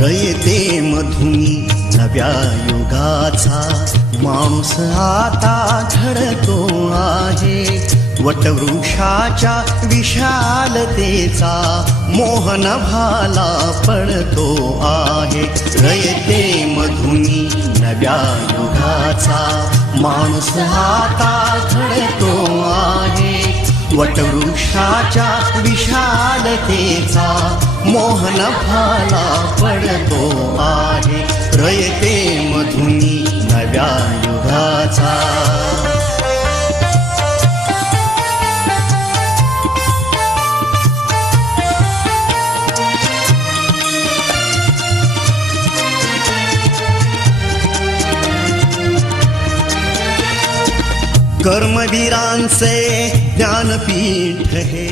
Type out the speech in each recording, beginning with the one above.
रयते मधुनी नव्या युगाचा माणूस आता घडतो आहे. वटवृक्षाच्या विशालतेचा मोहन भाला पडतो आहे. रयते मधुनी नव्या युगाचा माणूस आता घडतो आहे. वटवृक्षाच्या विशालतेचा मोहन भाला पडतो आहे. रयते मधुनी नव्या युगाचा. कर्मवीरांचे ज्ञानपीठ हे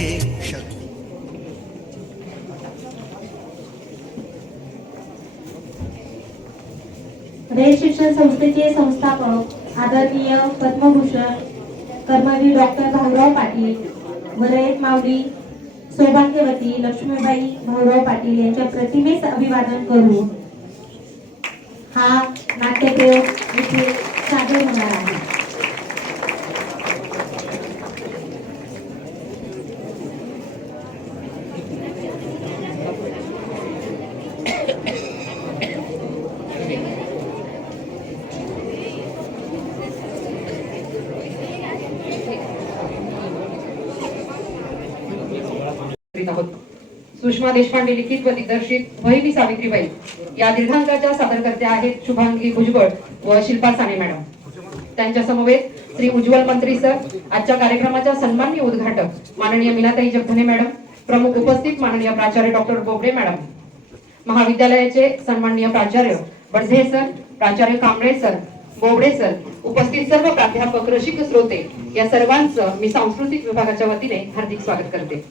रयत शिक्षण संस्थेचे संस्थापक आदरणीय पद्मभूषण कर्मवीर डॉक्टर भाऊराव पाटील व रयत माऊली सौभाग्यवती लक्ष्मीबाई भाऊराव पाटील यांच्या प्रतिमेस अभिवादन करून हा नाट्यप्रयोग इथे सादर होणार आहे. सुषमा देशपांडे लिखित व दिग्दर्शित वहिनी सावित्रीबाई या दीर्घांकाच्या सादरकर्त्या आहेत शुभांगी भुजबळ व शिल्पा साने मॅडम. त्यांच्या समवेत श्री उज्ज्वल मंत्री सर, आजच्या कार्यक्रमाच्या सन्माननीय उद्घाटक माननीय मीनाताई जगधने मॅडम, प्रमुख उपस्थित माननीय प्राचार्य डॉक्टर बोबडे मॅडम, महाविद्यालयाचे सन्माननीय प्राचार्य बडझे सर, प्राचार्य कांबळे सर, बोबडे सर, उपस्थित सर्व प्राध्यापक, रसिक श्रोते या सर्वांचं मी सांस्कृतिक विभागाच्या वतीने हार्दिक स्वागत करते.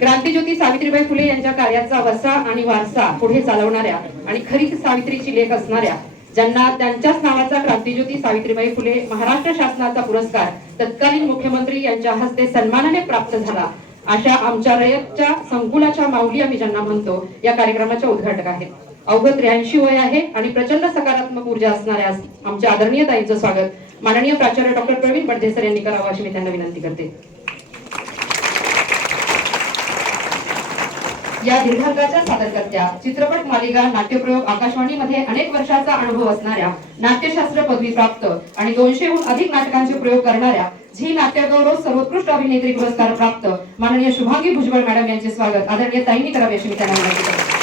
क्रांतीज्योती सावित्रीबाई फुले यांच्या कार्याचा वसा आणि वारसा पुढे चालवणाऱ्या आणि खरी सावित्रीची लेख असणाऱ्या, ज्यांना त्यांच्याच नावाचा क्रांतीज्योती सावित्रीबाई फुले महाराष्ट्र शासनाचा पुरस्कार तत्कालीन मुख्यमंत्री यांच्या हस्ते सन्मानाने प्राप्त झाला, अशा आमच्या रयतच्या संकुलाच्या माऊली आम्ही ज्यांना म्हणतो, या कार्यक्रमाच्या उद्घाटक आहेत. अवघ 83 वय आहे आणि प्रचंड सकारात्मक ऊर्जा असणाऱ्या आमच्या आदरणीय ताईंचं स्वागत माननीय प्राचार्य डॉक्टर प्रवीण बडदे सर यांनी करावं अशी मी त्यांना विनंती करते. या दीर्घांकाच्या सादरकर्त्या, चित्रपट मालिका नाट्यप्रयोग आकाशवाणीमध्ये अनेक वर्षाचा अनुभव असणाऱ्या, नाट्यशास्त्र पदवी प्राप्त आणि 200हून अधिक नाटकांचे प्रयोग करणाऱ्या, झी नाट्यगौरव सर्वोत्कृष्ट अभिनेत्री पुरस्कार प्राप्त माननीय शुभांगी भुजबळ मॅडम यांचे स्वागत आदरणीय ताईंनी करावे अशी मी त्यांना विनंती करते.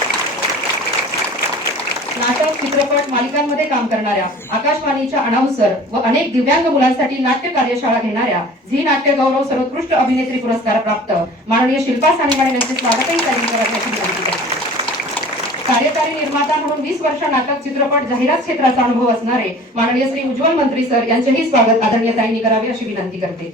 नाटक, चित्रपट मालिकांमध्ये काम करणाऱ्या, आकाशवाणीच्या अनाउन्सर व अनेक दिव्यांग मुलांसाठी नाट्य कार्यशाळा घेणाऱ्या, झी नाट्यगौरव सर्वोत्कृष्ट अभिनेत्री पुरस्कार प्राप्त माननीय शिल्पा साने मॅडम यांचे स्वागतही त्यांनी करावे. कार्यकारी निर्माता म्हणून 20 वर्ष नाटक, चित्रपट, जाहिरात क्षेत्राचा अनुभव असणारे माननीय श्री उज्ज्वल मंत्री सर यांचेही स्वागत आदरणीय ताईंनी करावे अशी विनंती करते.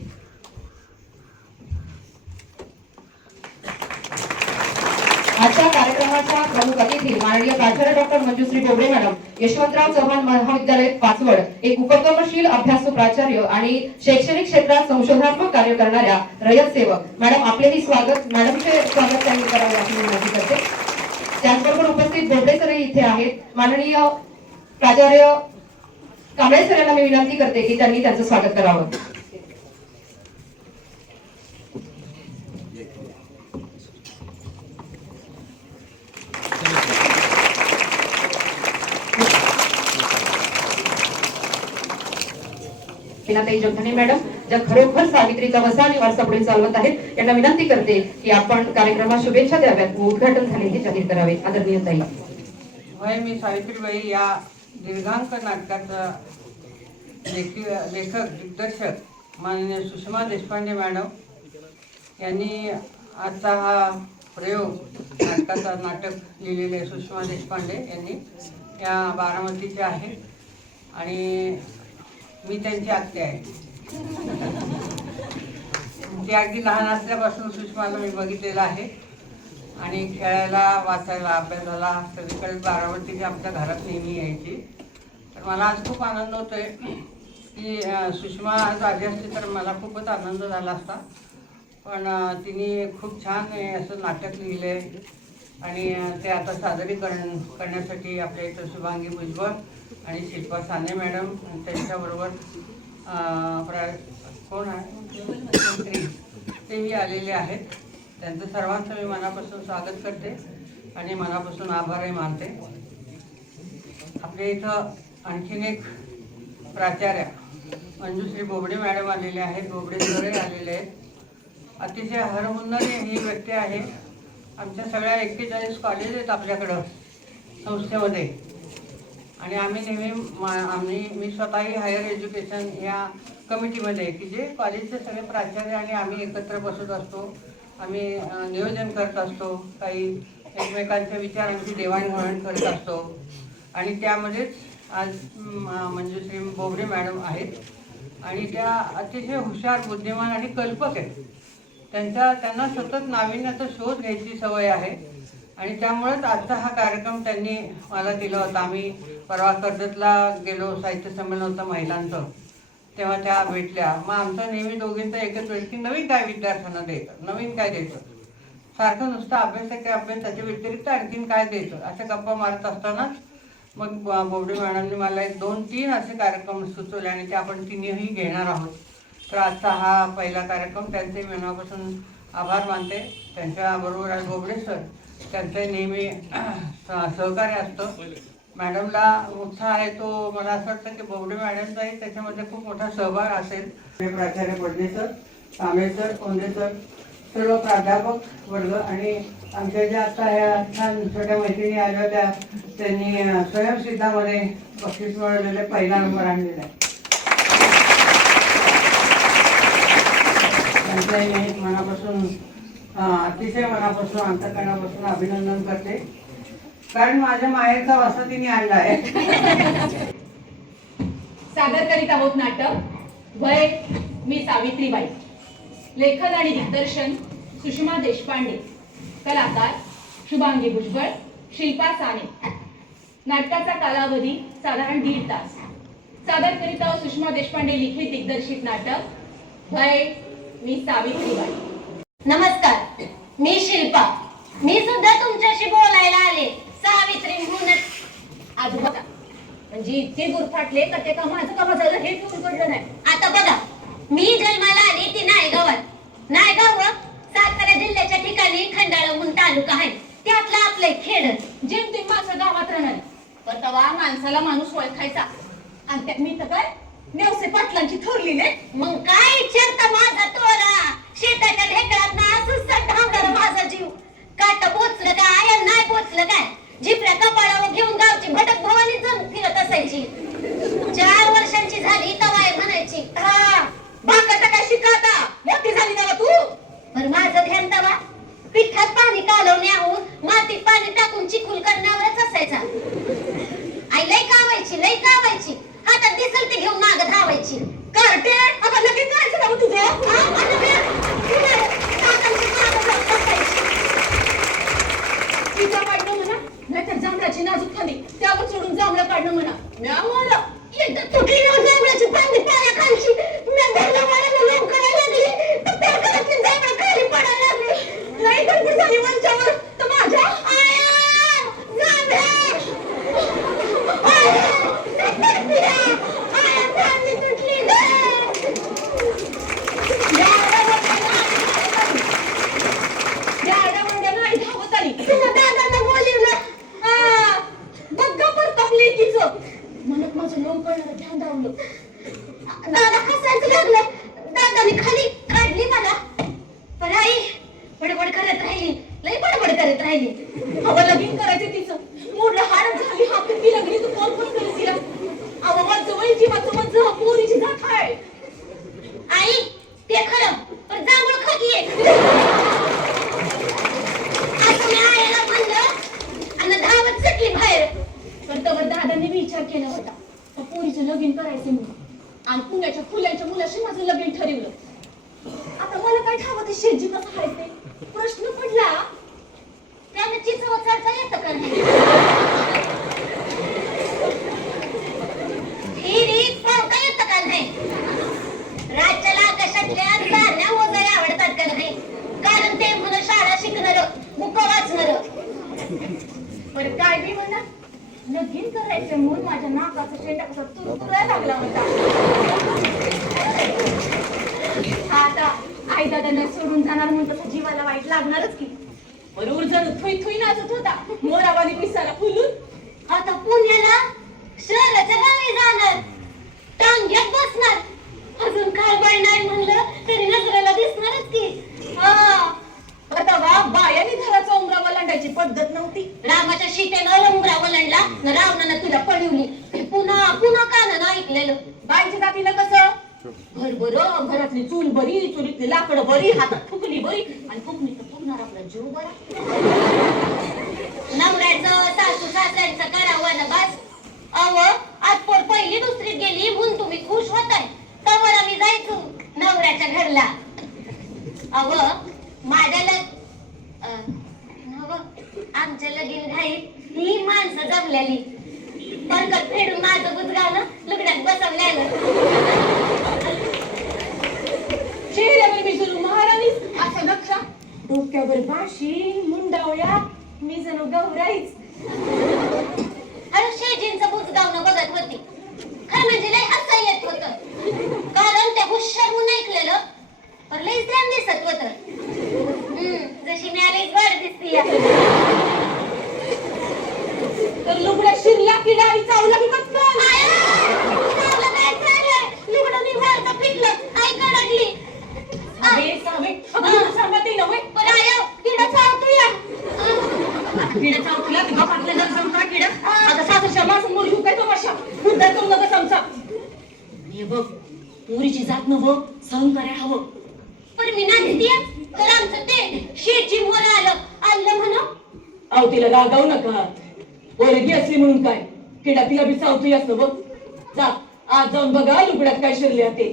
आजच्या कार्यक्रमाच्या प्रमुख अतिथी माननीय प्राचार्य डॉक्टर मंजुश्री बोबडे मॅडम, यशवंतराव चव्हाण महाविद्यालय पाचवड, एक उपक्रमशील अभ्यासू प्राचार्य आणि शैक्षणिक क्षेत्रात संशोधनात्मक कार्य करणाऱ्या रयत सेवक मॅडम, आपलेही स्वागत. मॅडमचे स्वागत त्यांनी करावे अशी विनंती करते. त्याचबरोबर उपस्थित बोबडे सरही इथे आहेत. माननीय प्राचार्य कांबळे सर यांना मी विनंती करते की त्यांनी त्यांचं स्वागत करावं. मीनाताई जगधने मॅडम, ज्या खरोखर सावित्रीचा वसा आणि वारसा पुढे चालवत आहेत, यांना विनंती करते की आपण कार्यक्रमात शुभेच्छा द्याव्यात व उद्घाटन झाले हे जाहीर करावे. आदरणीय ताई. मी सावित्रीबाई या दीर्घांक नाटकाचा लेखक दिग्दर्शक माननीय सुषमा देशपांडे मॅडम यांनी आजचा हा प्रयोग नाटकाचा नाटक लिहिलेले सुषमा देशपांडे यांनी या बारामतीचे आहेत आणि मी त्यांची आत्या आहे. ती अगदी लहान असल्यापासून सुषमाला मी बघितलेलं आहे आणि खेळायला, वाचायला, अभ्यासाला सगळीकडे बारामतीची आमच्या घरात नेहमी यायची. तर मला आज खूप आनंद होतोय की सुषमा आज आली असती तर मला खूपच आनंद झाला असता. पण तिने खूप छान असं नाटक लिहिले आणि ते आता सादरीकरण करण्यासाठी आपल्या इथं शुभांगी भुजबळ आणि शिल्पा साने मॅडम त्यांच्याबरोबर कोण आहे मंत्री तेही आलेले आहेत. त्यांचं सर्वांचं मी मनापासून स्वागत करते आणि मनापासून आभारही मानते. आपल्या इथं आणखीन एक प्राचार्या मंजुश्री बोबडे मॅडम आलेले आहेत, बोबडे सरही आलेले आहेत. अतिशय हरहुन्नरी ही व्यक्ती आहे. आमच्या सगळ्या 41 कॉलेज आहेत आपल्याकडं संस्थेमध्ये आणि आम्ही नेहमी मी स्वतःही हायर एज्युकेशन या कमिटीमध्ये की जे कॉलेजचे सगळे प्राचार्य आणि आम्ही एकत्र बसत असतो. आम्ही नियोजन करत असतो, काही एकमेकांच्या विचारांची देवाणघेवाण करत असतो आणि त्यामध्येच आज मंजुश्री बोबडे मॅडम आहेत आणि त्या अतिशय हुशार, बुद्धिमान आणि कल्पक आहेत. त्यांना सतत नाविन्याचा शोध घ्यायची सवय आहे आणि त्यामुळेच आजचा हा कार्यक्रम त्यांनी मला दिला होता. आम्ही परवा कर्जतला गेलो, साहित्य संमेलन होतं महिलांचं, तेव्हा त्या भेटल्या. मग आमचं नेहमी दोघींचं एकच वेळ की नवीन काय विद्यार्थ्यांना द्यायचं, नवीन काय द्यायचं, सारखं नुसतं अभ्यास आहे काय अभ्यास, त्याच्या व्यतिरिक्त आणखीन काय द्यायचं अशा गप्पा मारत असतानाच मग बोबडे मॅडमने मला 2-3 असे कार्यक्रम सुचवले आणि ते आपण तिन्ही घेणार आहोत. तर आजचा हा पहिला कार्यक्रम त्यांचे मनापासून आभार मानते. त्यांच्याबरोबर आज बोबडे सर, त्यांचं नेहमी सहकार्य असतं. मॅडमला उत्साह आहे तो मला असं वाटतं की बोबडे मॅडमचाही त्याच्यामध्ये खूप मोठा सहभाग असेल. प्राचार्य Badne sir, Kamble sir, Konde sir, सर्व प्राध्यापक वर्ग आणि आमच्या ज्या आता ह्या छान छोट्या मैत्रिणी आल्या होत्या त्यांनी स्वयंसिद्धामध्ये बक्षीस मिळवलेले पहिला नंबर आणलेला आहे. त्यांचंही मी मनापासून अतिशय मनापासून अंतःकरणापासून अभिनंदन करते, कारण माझ्या माहेरचा वासा तिने आणला आहे. सादर करीत आहोत नाटक वय मी सावित्रीबाई. लेखन आणि दिग्दर्शन सुषमा देशपांडे. कलाकार शुभांगी भुजबळ, शिल्पा साने. नाटकाचा कालावधी साधारण 1.5 तास. सादर करीत आहोत सुषमा देशपांडे लिखित दिग्दर्शित नाटक वय मी सावित्रीबाई. नमस्कार, मी शिल्पा. मी सुद्धा तुमच्याशी बोलायला आले, सावित्री म्हणूनच. आज बघा, म्हणजे इतके गुरफाटले का ते माझं झालं हे उलगडलं नाही. आता बघा, मी जन्माला आली ती नायगावात. नायगाव सातारा जिल्ह्याच्या ठिकाणी खंडाळा म्हणून तालुका आहे. त्यातलं आपलं खेड. जेमतेम माणसं गावात राहणार, पण तेव्हा माणसाला माणूस ओळखायचा. आणि त्यात मी तर काय नेवसे पाटलांची थोरली. मग काय विचारता माझा तोरा, शेताच्या ढेकळात ना सुसट धावणार माझा जीव. काट पोचलं काय नाही पोचलं काय, झिपऱ्या कपाळावर घेऊन गावची भटक भवानी जण फिरत असायची. 4 वर्षांची झाली तवाय म्हणायची, हा भाकरचा काय शिकाता, मोठी झाली ना तू. पण माझं ध्यान तवा पिठात पाणी कालवण्याहून मातीत पाणी टाकून चिखल करण्यावरच असायचा. आई लय कावायची, हातात दिसल ते घेऊन माग धावायची. कार्टे आता लगेच जायचं ना तुझं. तिच्या काढणं म्हणा, नाहीतर जांभळाची नाजूक फांदी त्यावर सोडून जांभळं काढणं म्हणा. म्या एकदा तुटली ना जांभळाची फांदी पायाखालची, मी धरला मला लोकांना लागली तर त्या घरातली जांभळं खाली पडायला लागली. नाही गडबड झाली मंचावर तर माझ्या आया जांभळा, आया फांदी तुटली धावत आली. दादांना बोलवलं. बघा परतपली तिचं म्हणत माझं लोक कळणार ध्यान धावलं. दादा हसायचं लागलं. दादाने खाली काढली मला, पण आई बडबड करत राहिली, लई बडबड करत राहिली. हवं लगीन करायचं तिचं, मोडलं हाडच झाली. हा पिपी लागली तू कोण कोण करत तिला. अवं माझं वयची माझं पोरीची जात आहे. आई ते खरं, पण जांभूळ खाकी आहे. असं मी आईला म्हणलं आणि धावत सुटली बाहेर. पण तवर दादांनी विचार केला होता तर पोरीचं लगीन करायचं म्हणून, आणि पुण्याच्या फुलांच्या मुलाशी माझं लगीन ठरवलं. आता आम्हाला काय ठाव ते शेजी कसं आहे ते प्रश्न पडला त्याने चिचव चढता येतं का नाही हिरीत पावता येतं का नाही राज्याला आकाशातल्या ताऱ्या वगैरे आवडतात का नाही कारण ते म्हणून शाळा शिकणार मुक वाचणार पण काय बी म्हणा लगीन करायचं म्हणून माझ्या नाकाचा शेंडा कसा तुरतुरायला लागला होता आता आई दादांना सोडून जाणार म्हणतो तर जीवाला वाईट लागणारच की बरोबर जण थुई थुई नाचत होता मोरावानी पिसाला फुलून आता पुण्याला शहराच्या गावी जाणार टांग्यात बसणार अजून काय बळ नाही म्हणलं तरी नजरेला दिसणारच की आता वा बायाने घराचा उमरा वलांडायची पद्धत नव्हती रामाच्या सीतेनं लंबरा वलंडला न रावणानं तुला पळवली हे पुन्हा पुन्हा कानानं ऐकलेलं बाईच्या जातीनं कसं घर बरं घरातली चूल बरी चुलीतली लाकडं बरी हातात फुकली बरी आणि फुकणी तर फुकणार आपला जीव बरा नवऱ्याचं सासू सासऱ्यांचं करावं ना बस अव आज पोर पहिली दुसरीत गेली म्हणून तुम्ही खुश होताय तवर आम्ही जायचो नवऱ्याच्या घरला अव माझ्या आमच्या लगीन घाईत ही माणसं जमलेली परकत फेडून माझं बुजगावलं लुगड्यात बसवलेलं चेहऱ्यावर मी जणू महाराणीच असा नक्षा डोक्यावर बाशी मुंडावळ्या मी जणू गौराईच अरे शेजींचं बुजगावणं बघत होती खरं म्हणजे लय हसा येत होतं कारण त्या हुशार म्हणून ऐकलेलं पण लयच ध्यान दिसत होतं जशी मी आलीच वाढ दिसती तर लुगड्या शिरल्या की डाळी चावला की पटकन काय चाललंय लुगडं मी वाढता पिटलं आई कडकली अरे सावे अगं सांगते नव्हे पण आयो किडा चावतोय किडा चावला की गपातले जर समजा किडा आता सासरच्या माणसं मुली काय तमाशा मुद्दा करू नका समजा हे बघ पुरीची जात न बघ सहन करायला हवं पण मी नाही तर आमचं ते शेटजी मोर आलं म्हणा अहो तिला रागावू नका पोरगी असली म्हणून काय किडा तिला बी चावतोय असं बघ जा आज जाऊन बघा लुगड्यात काय शिरले ते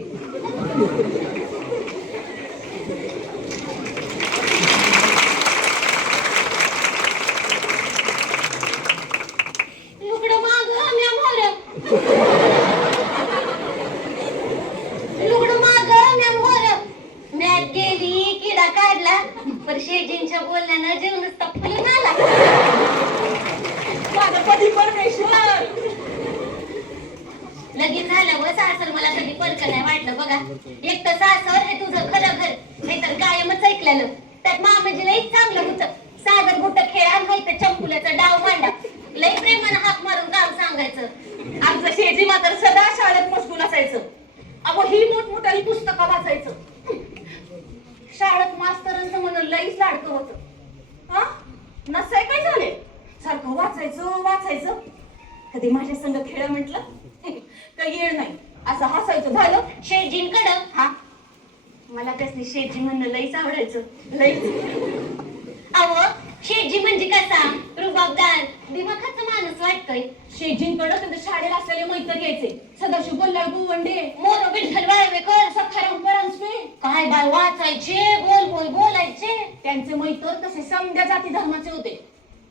लुगडं माग म्या मोर लुगडं माग म्या मोर म्या गेली किडा काढला पण शेटजींच्या बोलण्यानं जीव नुसता फुलून आला माझा पती परमेश्वर लगीन झालं व सासर मला कधी परक नाही वाटलं बघा एक तर सासर हे तुझं खरं घर हे तर कायमच ऐकलेलं त्यात मामाजी लई चांगलं होतं सागर गुट्ट खेळा माहित चंपुल्याचा डाव मांडा लई प्रेमानं हाक मारून काम सांगायचं आमचं शेजी मात्र सदा शाळेत मशगूल असायचं अगो ही मोठमोठाली पुस्तकं वाचायचं शाळेत मास्तरांचं म्हणून लईच लाडकं होतं हा नसाय काय झाले सारखं वाचायचं कधी माझ्या संग खेळ म्हटलं काही येळ नाही असं हसायचं झालं शेटजींकडं हा मला त्यासनी शेटजी म्हणणं लईच आवडायचं लईच अहो शेटजी म्हणजे कसा रुबाबदार दिमाखाचा माणूस वाटतोय शेजींकडं त्यांच्या शाळेला असलेले मैत्र घ्यायचे सदाशिव बल्लाळ गोवंडे मोर विठ्ठल वाळवेकर सखाराम परांजपे काय बाय वाचायचे बोल बोलायचे त्यांचे मैत्र तसे समध्या जाती धर्माचे होते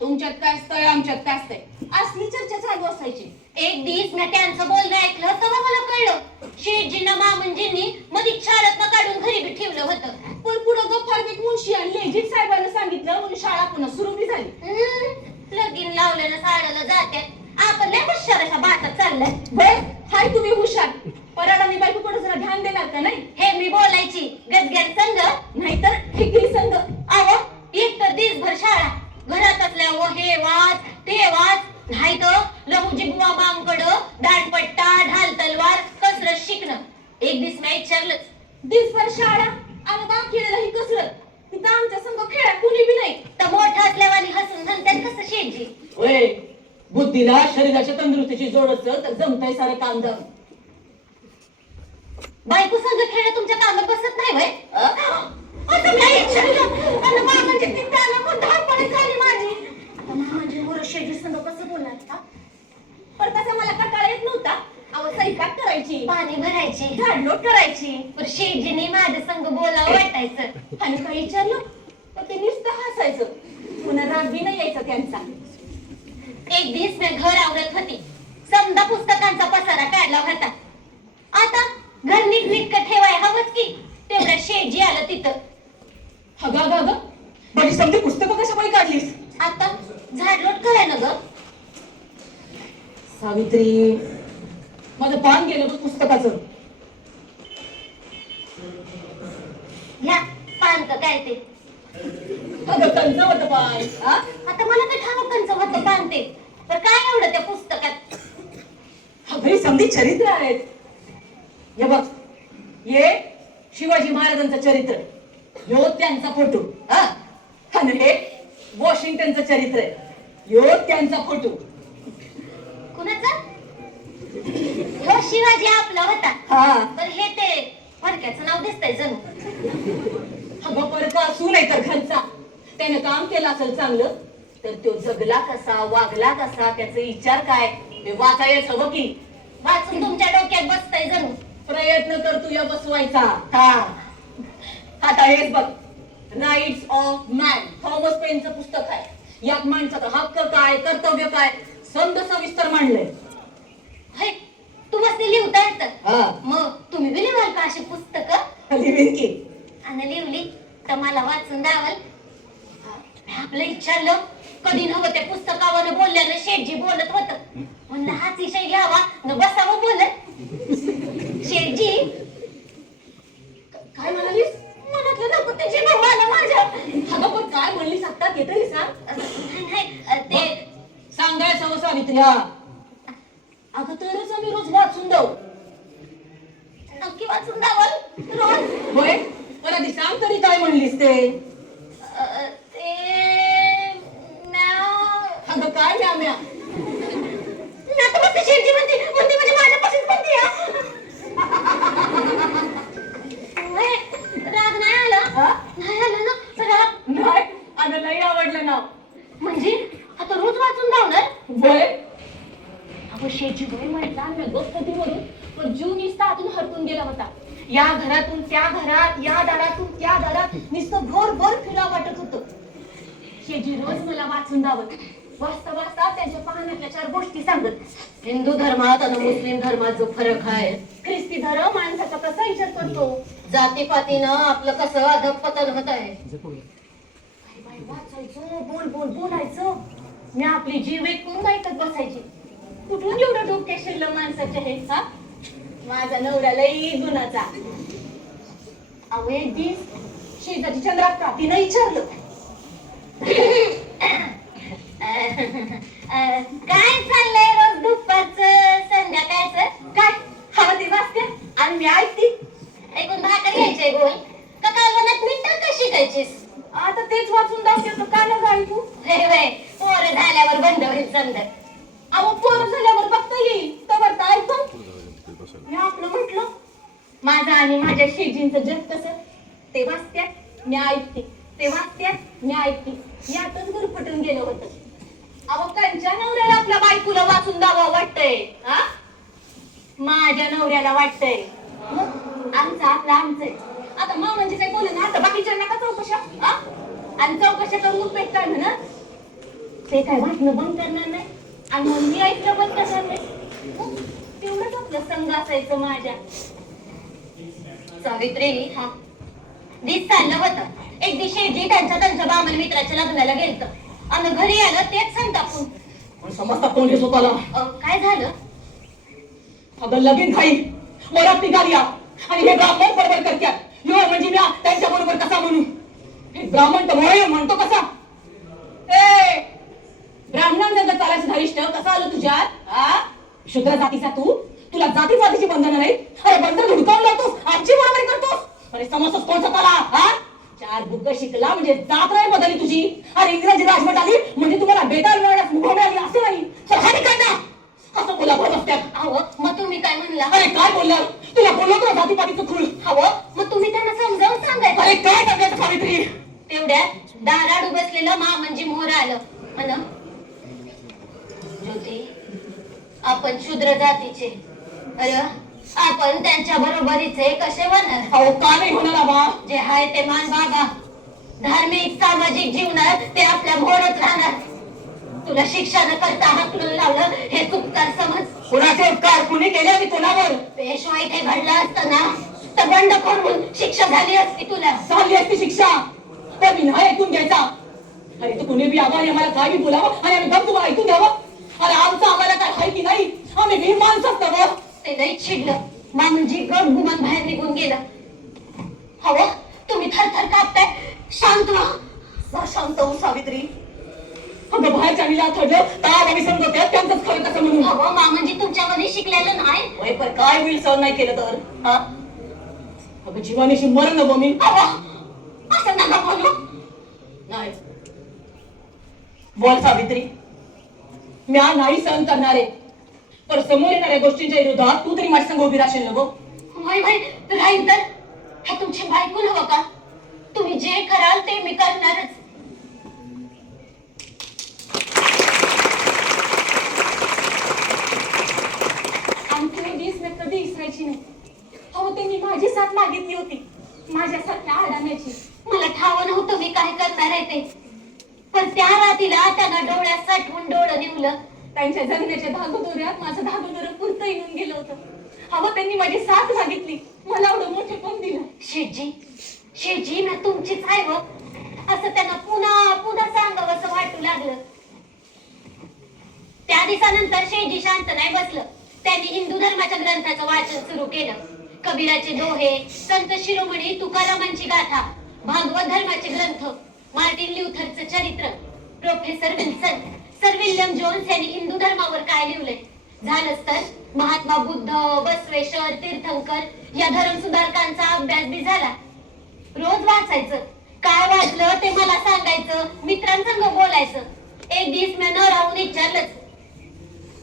तुमच्यात काय असतंय आमच्यात काय असतंय असली चर्चा चालू असायची एक दिवस मी त्यांचं बोलणं ऐकलं तेव्हा मला कळलं शेठजींना मामंजींनी मध्ये शाळेत काढून घरी बी ठेवलं होतं पण पुढं गप्पारबेक मुंशी आणि लेजीत साहेबांना सांगितलं म्हणून शाळा पुन्हा सुरू बी झाली लगीन लावल्यानं साड्याला जाते आपण लय हुशार अशा बाटा चाललाय बर हाय तुम्ही हुशार पराडानी बायकोकडे जरा ध्यान देणार का नाही हे मी बोलायची गजग्यान संघ नाहीतर ठिकरी संघ अहो एक तर दिवसभर शाळा घरात असल्या व हे वाच ते वाच नाही तर लहुजी बुवा बांकडं दांडपट्टा ढाल तलवार कसरत शिकणं एक दिवस मी विचारलं दिवसभर शाळा आणि बाकीला ही कसरत तिथं आमच्या संघ खेळा कुणी बी नाही तर मोठा असल्यावानी हसून म्हणतात कसं शेठजी ओय बुद्धीला शरीराच्या तंदुरुस्तीची जोड असतं तर जमतंय सारं काम दम बायको संघ खेळ तुमच्या कामात बसत नाही वय असं मी विचारलं आणि मामाची तिथं पण धावपळी झाली माझी आता मामाजी मोर शेठजी संघ कसं बोलणार का पर तसा मला कंटाळा येत नव्हता अहो स्वयंपाक करायची पाणी भरायची झाडलोट करायची पण शेठजीने माझ्या संघ बोलावं वाटायचं पण ते नुसतं हसायचं, पुन्हा राग बी नाही यायचा त्यांचा. एक दिवस मी घर आवरत होती, समजा पुस्तकांचा पसारा काढला होता. आता घर नीटनेटकं ठेवाय हवंच की. तेवढ्या शेटजी आलं तिथं. अगं माझी समजी पुस्तकं कशामुळे काढलीस? आता झाडलोट कराय ना ग. सावित्री, माझं पान गेलं बघ पुस्तकाचं. ह्या पान का काय ते. अगं कंच होतं पाय. आता मला काय ठाऊक कंच होतं पान ते. तर काय एवढं त्या पुस्तकात. अगं समधी चरित्र आहेत. हे बघ, हे शिवाजी महाराजांचं चरित्र, ह्यो त्यांचा फोटो. आणि हे वॉशिंग्टनचं चरित्र आहे, ह्यो त्यांचा फोटो. कुणाचा? ह्यो शिवाजी आपला होता. तर हे ते फडक्याचं नाव दिसतंय जणू. अगं परका असू नाही तर घरचा. त्याने काम केलं असेल चांगलं, तर तो जगला कसा, वागला कसा, त्याचा विचार काय हे वाचायच हवं की. वाचून तुमच्या डोक्यात बसतंय जणू. प्रयत्न कर तू या बसवायचा. आता हेच बघ, राईट्स ऑफ मॅन, थॉमस पेनचं पुस्तक आहे. यात माणसाचा हक्क काय, कर्तव्य काय, समज सविस्तर मांडलंय. हे तुम्हाला लिहिता येतं? मग तुम्ही बी लिहाल का अशी पुस्तकं? लिहिन की. आणि लिहिली तर मला वाचून द्यावल. आपलं विचारलं कधी नव्हतं त्या पुस्तकावर बोलल्यानं शेठजी बोलत होत. म्हणलं हाच विषय घ्यावा न बसावं बोलत. शेठजी काय म्हणालीस? म्हणतलं नको त्याची भावाला माझ्या. अगं पण काय म्हणलीस आता ते तरी सांग. नाही, ते सांगायचं हवं सावित्री. अगं तरच आम्ही रोज वाचून देऊ. नक्की वाचून द्यावल रोज. होय, पण आधी सांग तरी काय म्हणलीस ते. ते अगं काय म्या शेठजी म्हणते म्हणजे माझ्यापासून म्हणते. राग नाही आला? नाही आला ना राग? नाही, अगं लई आवडलं नाव. म्हणजे आता रोज वाचून धावणार? होय. अगं शेठजी होय म्हटला मी गणपतीवरून, पण जीव निसता आतून हरपून गेला होता. या घरातून त्या घरात, या दारातून त्या दारात नुसतं भर फिरा वाटत होतं. शेठजी रोज मला वाचून धावत. वाचता वाचता त्यांच्या पाहण्यातल्या 4 गोष्टी सांगत. हिंदू धर्मात आणि मुस्लिम धर्मात जो फरक आहे, ख्रिस्ती धर्म माणसाचा कसा विचार करतो, जातीपातीनं आपलं कसं अधःपतन होत आहे. वाचायचं, बोलायचं. मी आपली जीव ऐकून ऐकत बसायची. कुठून एवढं डोक्या शिरलं माणसाचे हे. माझा नवरा लई गुणाचा. अहो एक दिवस शेजारी चंद्रात तिनं विचारलं, काय चाललंय रोज दुपारचं संध्याकाळचं? काय हवं ते वाचते आणि मी ऐकते. ऐकून भाकर घ्यायचंय गोल का कालवनात मीठ का शिकायचीस? आता तेच वाचून दाखवतो का न गाई तू. पोरं झाल्यावर बंद होईल समजा. अहो पोरं झाल्यावर बघता येईल तवर तर ऐकतो. मी आपलं म्हटलं माझं आणि माझ्या शेजींचं जग कसं, ते वाचत्यात मी ऐकते, ते वाचत्यात मी ऐकते. यातच गुरफटून गेलं होतं. अहो त्यांच्या नवऱ्याला आपल्या बायकोला वाचून द्यावं वाटतंय. माझ्या नवऱ्याला वाटतंय आमचं आपलं आमचंय. आता मग म्हणजे काय बोल ना, आता बाकीच्या नका चौकशा. आणि चौकशा करून उपयोग काय म्हणा, ते काय वाटणं बंद करणार नाही आणि मग मी ऐकलं बंद करणार नाही. तेवढंच आपलं संघ असायचं माझ्या. सावित्री दिस चाललं होतं. एक दिवशी शेठजी त्यांच्या बामण मित्राच्या लग्नाला गेलत आणि घरी आलं तेच संतापून. पण समजता कोण हे स्वतःला. काय झालं? अगं लगीन खाई वरात निघाली आणि हे ब्राह्मण बरोबर करतात. यो म्हणजे मी त्यांच्या बरोबर कसा म्हणू. हे ब्राह्मण तर म्हणतो कसा. ए ब्राह्मणांचा चालायचं धरिष्ठ कसा आलं तुझ्यात. शुद्र जातीचा तुला जातीवादीची बंधनं नाही. अरे बंधन हुडकावून लावतोस, आमची बरोबरी करतोस. अरे समजतोस कोण स्वतःला. 4 बुक शिकला म्हणजे जात नाही बदलली तुझी. अरे इंग्रजी राजवट आली म्हणजे तुम्हाला बेताल मिळण्यास मुभा मिळाली असे नाही. तर हा काय ना असं बोला रस्त्यात. हवं मग तुम्ही काय म्हणला? अरे काय बोलणार तुला बोललो तर जातीपातीचं खूळ. हवं मग तुम्ही त्यांना समजावून सांगायचं. अरे काय सांगायचं सावित्री. तेवढ्यात दाराड बसलेलं म्हणजे मोर आलं म्हण, ज्योती आपण शूद्र जातीचे, अरे आपण त्यांच्या बरोबरीचे कसे होणार. अहो का नाही होणार बा. जे हाय ते मान बाबा. धार्मिक सामाजिक जीवनात ते आपल्या मोडत राहणार. तुला शिक्षा न करता हाकलून लावलं हे चुकतात समज. कुणाचे उपकार कुणी केले मी तुलावर? पेशवाई ते घडलं असतं ना तर बंडखोर म्हणून शिक्षा झाली असती तुला. झाली असती शिक्षा तर मी नाही ऐकून घ्यायचा. अरे तू कुणी बी आम्हाला आम्हाला काय बी बोलावं आणि आम्ही गप तुम्हाला ऐकून घ्यावं. अरे आमचं आम्हाला काय आहे की नाही? आम्ही भी माणसं नव्ह. ते लई चिडलं. मामूजी गप गुमान बाहेर निघून गेला. हवं तुम्ही थरथर कापताय. शांत व्हा. शांत हो सावित्री. अगं बाहेरच्या विला थडलं तर आम्ही समजवत्यात त्यांचंच खरं कसं म्हणून. हवं मामांजी तुमच्यामध्ये शिकलेलं नाही. वय पण काय होईल सहन नाही केलं तर हा? अगं जीवानीशी मरण नको मी. हवं असं नका बोलू. नाही बोल सावित्री. मी नाही सहन करणारे पण समोर येणाऱ्या गोष्टींच्या विरोधात तू तरी माझ्या संग उभी राहशील नको. वय वय राहील तर हे तुमची बायको हवं का? तुम्ही जे कराल ते मी करणारच. आणखी दिस मी कधी विसरायची नाही. हो त्यांनी माझी साथ मागितली होती माझ्यासारख्या अडाण्याची. मला ठाव नव्हतं मी काय करणार आहे ते. पण त्या रात्रीला त्यांना डोळ्यात साठवून डोळं निवलं. त्यांच्या जगण्याच्या धागोदोऱ्यात माझं धागोदोरं पुरतं येऊन गेलं होतं. हवं त्यांनी माझी साथ मागितली मला एवढं मोठे पण दिलं. शेठजी ना तुमचीच आहे व असं त्यांना पुन्हा पुन्हा सांगावं असं वाटू लागलं. त्या दिवसानंतर शेठजी शांत नाही बसलं. त्यांनी हिंदू धर्माच्या ग्रंथाचं वाचन सुरू केलं. कबीराचे दोहे, संत शिरोमणी तुकारामांची गाथा, भागवत धर्माचे ग्रंथ, मार्टिन ल्युथरचं चरित्र, professor Wilson, sir William Jones यांनी हिंदू धर्मावर काय लिहिलंय. झालंच तर महात्मा बुद्ध, बसवेश्वर, तीर्थंकर या धर्म सुधारकांचा अभ्यास बी झाला. रोज वाचायचं. काय वाचलं ते मला सांगायचं. मित्रांसंग बोलायचं. एक दिवस मी न राहून विचारलंच.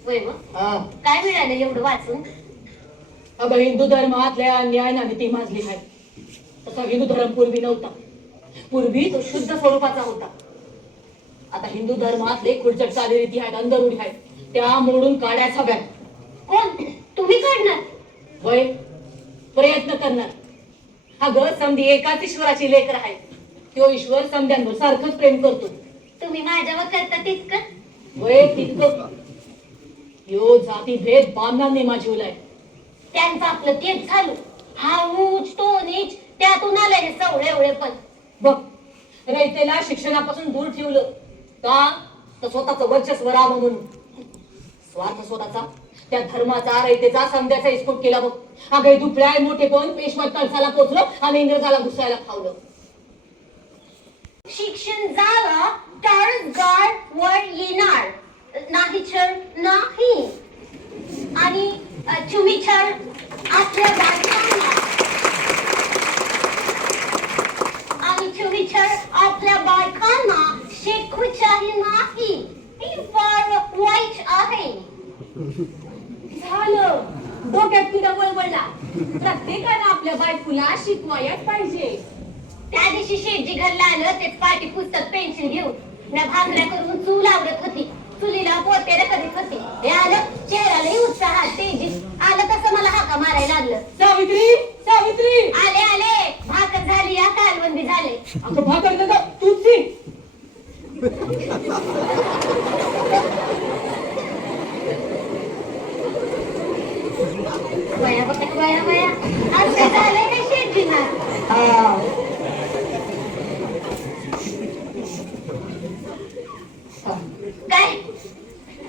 वय मग काय मिळालं एवढं वाचून? अगं हिंदू धर्मातल्या न्याय ना नीती माजली आहे. तसा हिंदू धर्म पूर्वी नव्हता. पूर्वी तो शुद्ध स्वरूपाचा होता. आता हिंदू धर्मातले खुडचट चालीरीती आहेत, अंधरूढी आहेत, त्या मोडून काढायच हव्यात. कोण? तुम्ही काढणार? वय प्रयत्न करणार. अगं समधी एकाच ईश्वराची लेकर आहे. तो ईश्वर समध्यांवर सारखंच प्रेम करतो. तुम्ही माझ्यावर करता तितकं? वय तितकं यो जाती भेद बांधणांनी माझीवलाय. त्यांचं आपलं तेच झालं. हा ऊच तो नीच त्यातून आलं हे सवळे एवढे पण. बघ रयतेला शिक्षणापासून दूर ठेवलं का तर स्वतःचं वर्चस्व राहावं म्हणून. स्वार्थ स्वतःचा त्या धर्माचा रयतेचा समध्याचा इस्कोप केला बघ. अगं दुपड्या मोठे पण पेशवा तळसाला पोचलं आणि इंग्रजाला घुसायला खावलं. शिक्षण झालं तर गाड वर येणार नाही तर नाही. आणि तुम्ही तर आपल्या बायकांना आपल्या बायकांना शिकवूचाही नाही. ही फार वाईट आहे. झालं डोक्यात तुला वळवळला. प्रत्येकानं आपल्या बायकोला शिकवायच पाहिजे. त्या दिवशी शेठजी घरला आलं ते पाठी पुस्तक पेन्सिल घेऊन ना भांगड्या करून चूल आवडत होती. चुलीला पोतेर करीत होती. हे आलं चेहऱ्यालाही उत्साहात तेजीत आलं तसं मला हाका मारायला लागलं. सावित्री सावित्री आले आले भाकर झाली या कालवंदी झाले. अगं भाकर नका तूच सी. वया बघा वया वया आज काय झालंय रे शेठजींना? काय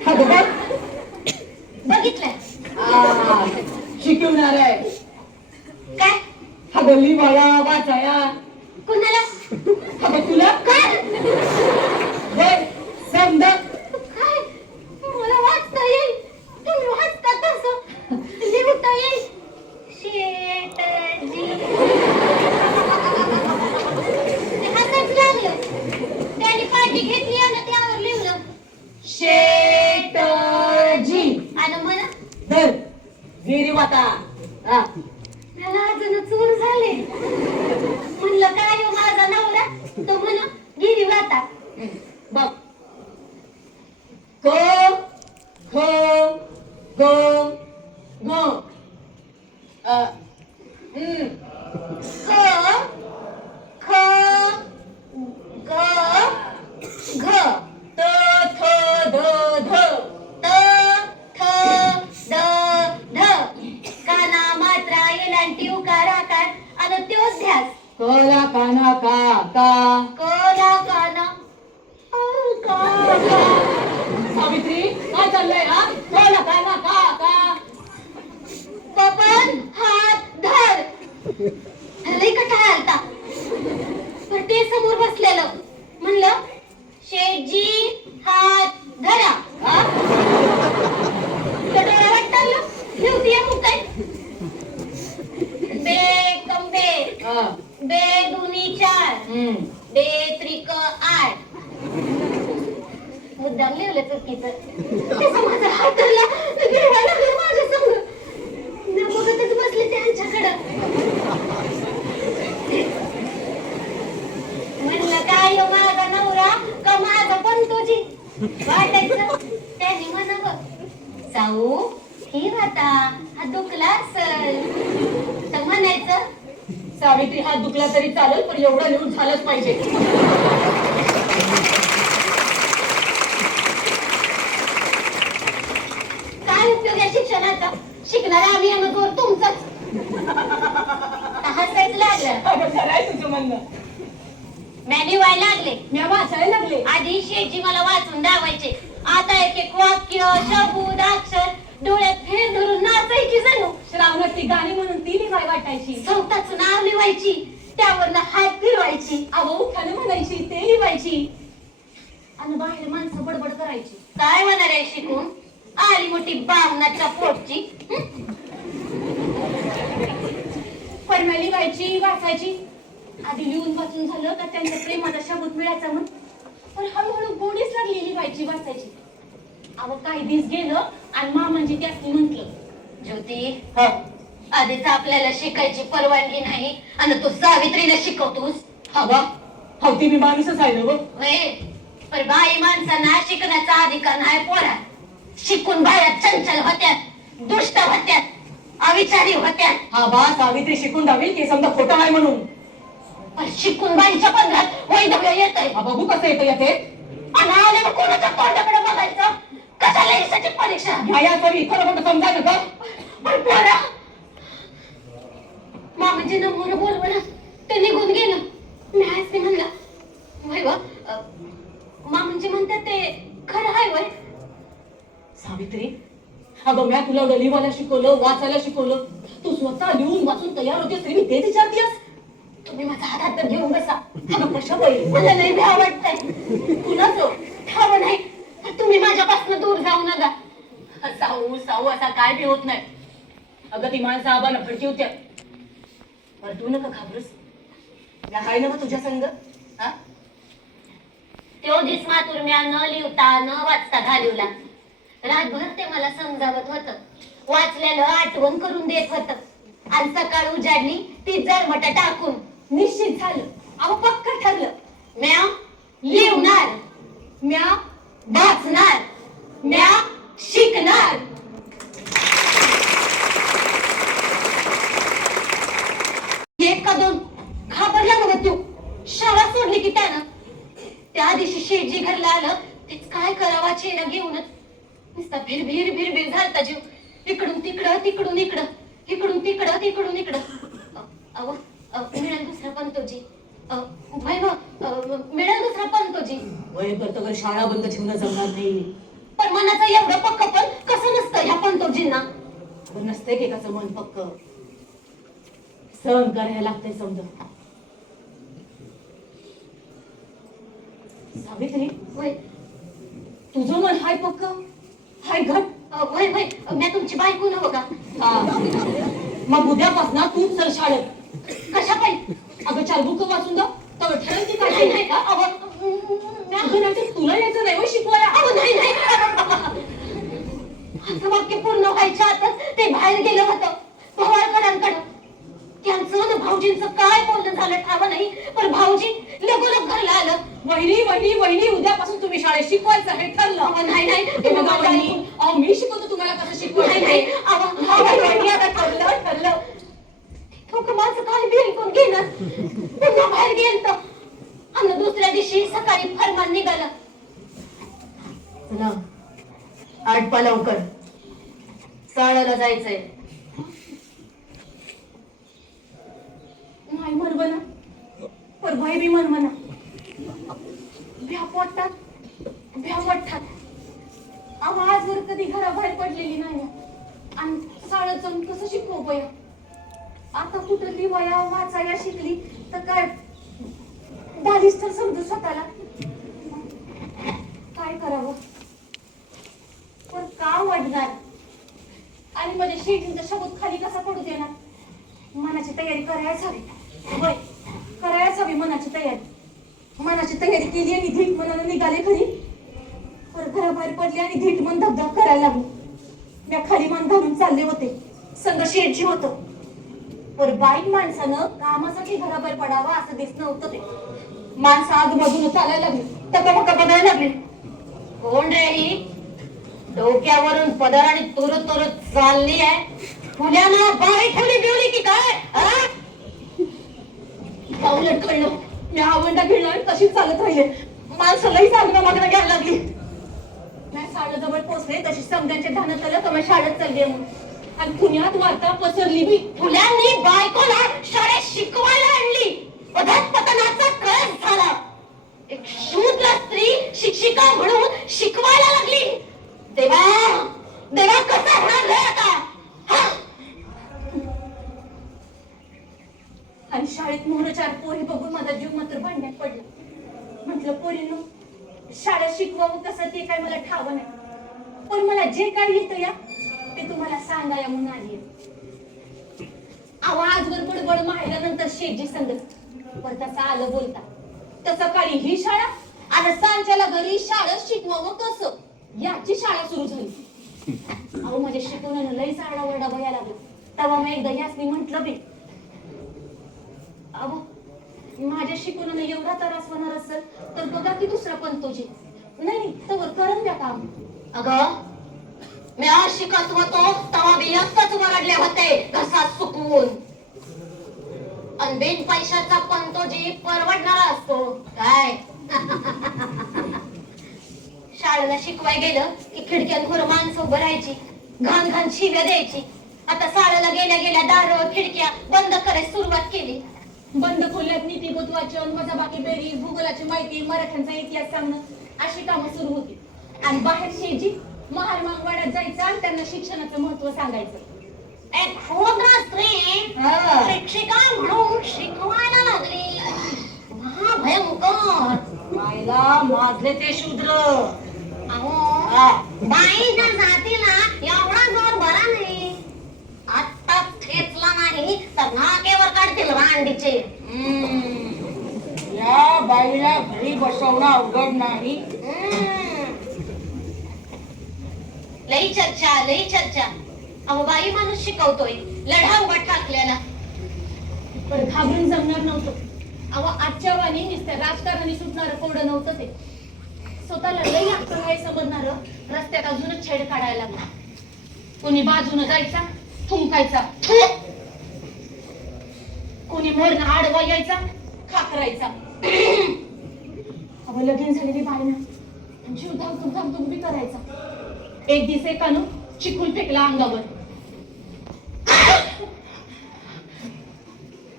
अगं बघ बघितलं? शिकवणार आहे. काय अगं लिवाया वाचाया. कुणाला? अगं तुला काय वय समजा काय मला वाचता येईल. तुम्ही वाचता तसं लिहता येईल. शेठजी ते हसत लागलं. त्याने पाठी घेतली आणि त्यावर लिहिलं शेटजी. आणि मला धर गिरी वाता. मला अजून चूर झाले. म्हणलं काय हो माझा नवरा तो म्हणा गिरी वाता. बघ क ख ग घ क ख समोर बसलेलं. म्हणलं शेठजी हात धरा. डोळा वाटताना ठेवतीये मुकाय. बे कंबे बे दुनी 4 बे त्रिक 8. मुद्दाम लिहिलं चुकीचं. त्याचा माझा हात धरला गिरवा लागला माझ्या संग. मी बघतच बसले त्यांच्याकडं. म्हणलं काय हो माझा नवरा का माझा पण तुझी वाटायचं. त्याने म्हणावं जाऊ ही आता हा दुखला असल तर म्हणायचं सावित्री हात दुखला तरी चालेल पण एवढं लिहून झालंच पाहिजे. काय उपयोग या शिक्षणाचा. शिकणारा आम्ही अनुभव तुमचाच. हसायचं लागलं. अगं खरंय तुझं म्हणणं. मॅन्यू व्हायला लागले. मी वाचायला लागले. आधी शेठजी मला वाचून दावायचे. आता एक एक वाक्य शब्द अक्षर डोळ्यात फेर धरून नाचायची जणू. श्रावणात ती गाणी म्हणून ती लिहाय वाटायची. स्वतःच नाव लिवायची. त्यावरनं हात फिरवायची. अहो उठाने म्हणायची ते लिहायची. आणि बाहेर माणसं बडबड करायची. काय होणार आहे शिकून. आली मोठी बामणाच्या पोटची. पण मी लिहायची वाचायची. आधी लिहून वाचून झालं का त्यांच्या प्रेमाचा शब्द मिळायचा म्हणून. पण हळूहळू गोडीच लागली लिहायची वाचायची. अहो काही दिवस गेलं आणि मामांजी त्यासनी म्हंटल ज्योती आधीच आपल्याला शिकायची परवानगी नाही आणि तू सावित्रीला शिकवतोस. हवा हवती मी माणूसच आहे ना व. होय पण बाई माणसांना शिकण्याचा अधिकार नाही पोरा. शिकून बाया चंचल होत्यात, दुष्ट होत्यात, अविचारी होत्यात. हा बा सावित्री शिकून द्यावी की समजा खोटं आहे म्हणून. पण शिकून बाईच्या पंधरात वैधव्य येतंय. हा बघू कसं येतं येते. आणि आल्यावर कोणाच्या तोंडाकडे बघायचं. कशाला यशाची परीक्षा घ्या तरी खरं मोठं समजायचं का. पण पोरा मामाजी नमोर बोलव ना ते निघून गेलं. मी हसते म्हणला वय व मामाजी म्हणतात ते खरं आहे वय. सावित्री अगं म्या तुला लिहायला शिकवलं वाचायला शिकवलं. तू स्वतः लिहून वाचून तयार होतेस तरी मी तेच विचारतेस. तुम्ही माझा हातात तर घेऊन बसा. अगं कशा बाई मला लई भ्या वाटतंय. कुणाच ठाव नाही तुम्ही माझ्यापासून दूर जाऊ नका. साऊ साऊ असा काय बी होत नाही. अगं ती माणसं आबांना फडकी होत्या. पण तू नका घाबरूस. या हाय ना तुझ्या संग. हा त्यो दिस मातुर म्या न लिहिता न वाचता घालवला. रातभर ते मला समजावत होतं. वाचलेलं आठवण करून देत होतं. आणि सकाळ उजाडली ती जरमट टाकून निश्चित झालं. अहो पक्क ठरलं. म्या लिहणार, म्या वाचणार, म्या शिकणार. एक का दोन घाबरला नव्हता तू. शाळा सोडली की त्यानं. त्या दिवशी शेठजी घरला आलं तेच काय करावा चेना घेऊनच नुसता भिरभिर भिरभिर झालता जीव. इकडून तिकडं तिकडून इकडं इकडून तिकडं तिकडून इकडं. अहो मिळेल दुसरा पंतोजी. भाई मिळेल दुसरा पंतोजी. वय करतो शाळा बंद ठेवणं जमणार नाही. पण मनाचं एवढं पक्क पण कसं नसतं ह्या पंतोजींना. नसते की कसं मन पक्क. सहन करायला लागतंय समजा. सावित्री वय तुझं मन हाय पक्क हाय घट. वय वय मी तुमची बायको नव्ह का. मग उद्यापासून तू चल शाळेत. कशा पाहिजे. अगं चार बुक वाचून दा तर ठरवते नाही काय नाही का अगं नाही तर तुला यायचं नाही होय शिकवायला. अहो नाही नाही असं वाक्य पूर्ण व्हायच्या आतच ते बाहेर गेलं होतं पवारकरांकडं. त्यांचं आणि भाऊजींचं काय बोलणं झालं ठाव नाही. पण भाऊजी लगोलग घरला आलं. वहिनी वहिनी वहिनी उद्यापासून तुम्ही शाळेत शिकवायचं हे ठरलं. अहो नाही नाही हे तुम्ही बघा माझं वहिनी ऐकून. अहो मी शिकवतो तुम्हाला कसं नाही शिकवायचं. नाही अहो वहिनी आता ठरलं ठरलं. ठोकं माझं काय बी ऐकून घेणार. पुन्हा बाहेर गेलं आणि दुसऱ्या दिवशी सकाळी फरमान निघालं. चला आटपा लवकर शाळेला जायचंय. नाही म्हण म्हणा पण भाई बी म्हण म्हणा. भ्या पोटात भ्या वाटतात. आवाजवर कधी घराबाहेर पडलेली नाही आणि शाळेत जाऊन कसं शिकवू बया. आता कुठं लिवाया वाचाया शिकली तर काय बालिश तर समजू स्वतःला. काय करावं पण का वाढणार आणि माझ्या शेतींचा शब्द खाली कसा पडू देणार. मनाची तयारी करायच हवी. होय करायच हवी मनाची तयारी. मनाची तयारी केली आणि धीट मनानं निघाले खरी. पर घराबाहेर पडले आणि धीट मन धबधब करायला लागले. मी खाली मन घालून चालले होते. संघ शेठजी होतं. पर बाईक माणसानं कामासाठी घराबाहेर पडावं असं दिसत नव्हतं ते. माणसं आजूबाजूला चालायला लागली. टकाटका बघायला लागली. कोण रे ही? डोक्यावरून पदर आणि तुरत तुरत चालली आहे. फुल्यानं बाई ठेवली बिवली की काय हा? पाऊलट कळलं. मी आवंडा घेणं आणि तशीच चालत राहिले. माणसालाही सांगणं मागणं घ्यायला लागली. मी शाळेजवळ पोहोचले तशी समजांचे ध्यानात आलं का मी शाळेत चालली आहे म्हणून. आणि पुण्यात वार्ता पसरली बी. फुल्यांनी बायकोला शाळेत शिकवायला आणली. अधःपतनाचा कळस झाला. एक शूद्र स्त्री शिक्षिका म्हणून शिकवायला लागली. देवा देवा कसा होणार रे आता हा? आणि शाळेत मोहर 4 पोरी बघून माझा जीव मात्र भांड्यात पडला. म्हटलं पोरींनो शाळेत शिकवावं कसं ते काय मला ठावं नाही. पण मला जे काय येतं या ते तुम्हाला सांगाया म्हणून आली. आवाजवर बडबड माहिल्यानंतर शेठजी सांगत पर तसं आलं बोलता तसं काळी ही शाळा आणि सांच्याला घरी शाळेत शिकवावं कसं याची शाळा सुरू झाली. अहो माझ्या शिकवण्यानं लई साडा वरडा बघायला लागला. तेव्हा मी एकदा यासनी म्हंटल बी अहो माझ्या शिकवण्यानं एवढा त्रास होणार असेल तर बघा की दुसरा पंतोजी. नाही तवर करून द्या काम. अगं मी आज शिकत होतो तेव्हा मी एकच वरडले होते घसा सुकवून. आणि बिन पैशाचा पंतोजी परवडणारा असतो काय. शाळेला शिकवाय गेलं की खिडक्यांवर माणसं उभं राहायची. घाण घाण शिव्या द्यायची. आता शाळेला गेल्या गेल्या दार खिडक्या बंद करायला सुरुवात केली. बंद खोल्यात नीतिगत वाचन वजाबाकी बेरीज भूगोलाची माहिती मराठ्यांचा इतिहास सांगणं अशी कामं सुरू होती. आणि बाहेर शेजी महार मागवाड्यात जायचं आणि त्यांना शिक्षणाचं महत्व सांगायचं. एक शूद्र स्त्री शिक्षिका म्हणून शिकवायला लागली. महाभयंकर. मायला माझले ते शूद्र. अहो बाईच्या जातीला एवढा जोर बरा नाही. आता ठेचला नाही तर नाकेवर काढतील रांडीचे. या बाईला घरी बसवणं अवघड नाही. लई चर्चा लई चर्चा. अहो बाई माणूस शिकवतोय लढा उभा ठाकल्याला. पण घाबरून जमणार नव्हतं. अहो आजच्या वाणी नुसत्या राजकारणी सुटणारं कोरडं नव्हतं ते. स्वतःला लई अक्कल आहे समजणार रस्त्यात अजूनच छेड काढायला लागला. कोणी बाजूनं जायचा थुंकायचा. कोणी मोडणं आडवा यायचा खाकरायचा. अहो लगीन झालेली बाईनं जीव धावतूक धावतूक बी करायचा. एक दिवस एकानं चिखल फेकला अंगावर.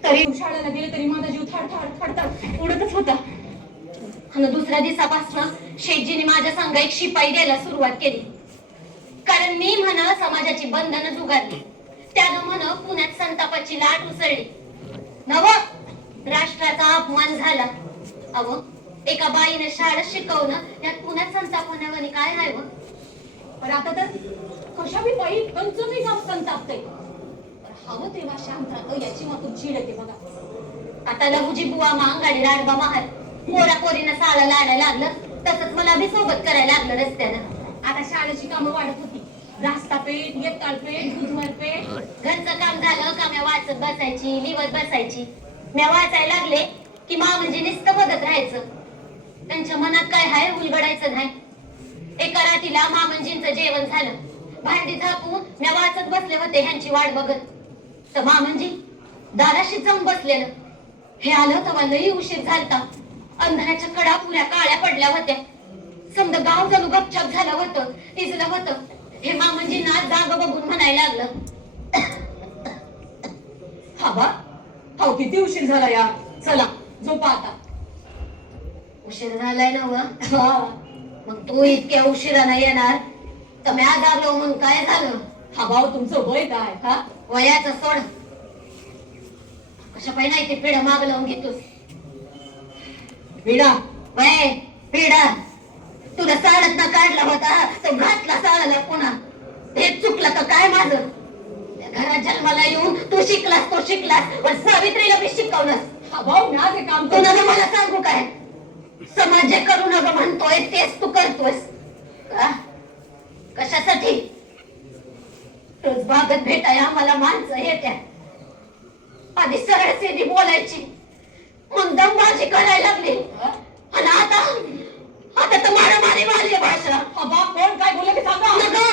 तरी शाळेला गेले तरी माझा जीव थाड थाड उडतच होता. आणि दुसऱ्या दिवसापासून शेठजीने माझ्या संघ एक शिपाई द्यायला सुरुवात केली. कारण मी म्हण समाजाची बंधनं जुगारली. त्यानं म्हण पुण्यात संतापाची लाट उसळली. नव राष्ट्राचा अपमान झाला. अव एका बाईने शाळेत शिकवणं यात पुण्यात संताप होण्यावानी काय आहे व. पण आता तर कशा बी बाई कंचही गाव संतापतय. हवं तेव्हा शांत राहतो याची मातून चीड येते बघा. आता लघुजी बुवा मांगाडी लाडबा महार पोरा पोरीनं साला लाडायला लागलं. तसंच मला बी सोबत करायला लागलं रस्त्यानं. आता शाळेची कामं वाढत होती. रास्ता पेठ येताळ पेठ बुधवार पेठ. घरचं काम झालं का म्या वाचत बसायची लिवत बसायची. म्या वाचायला लागले की म्हणजे नुसतं बघत राहायचं. त्यांच्या मनात काय हाय उलगडायचं नाही. एका रात्रीला मामंजींचं जेवण झालं. भांडी झाकून म्या वाचत बसले होते ह्यांची वाट बघत. तर मामंजी दाराशी जाऊन बसलेलं. हे आलं तेव्हा लई उशीर झालता. अंधाराच्या कडा पुऱ्या काळ्या पडल्या होत्या. समजा गाव जणू गपचाप झालं होतं इजलं होतं. हे मामंजींना जाग बघून म्हणायला लागलं. हा बा हो किती उशीर झाला या. चला झोपा आता. उशीर झालाय ना व. मग तू इतक्या उशिराने येणार तर मी आजारलो म्हणून काय झालं. हा भाऊ तुमचं वय काय हा. वयाचं सोड. कशा पाहिजे नाही ते पिढ माग लावून घेतोस. विडा वय पिढा तुला साडत ना काढला होता तो घातला साळाला पुन्हा हे चुकलं तर काय माझं त्या घरात जन्माला येऊन तू शिकलास तो शिकलास पण सावित्रीला मी शिकवलंस हा भाऊ मी आज हे काम तू नका मला सांगू काय समाज जे करू नका म्हणतोय तेच तू करतोस का कशासाठी रोज बागत भेटाय आम्हाला माणसं येत्या आधी सरळ सीधी बोलायची मग दमबाजी करायला लागली आणि आता आता तर मारामारी वाढली भाषा बा कोण काय बोलले की सांगा नका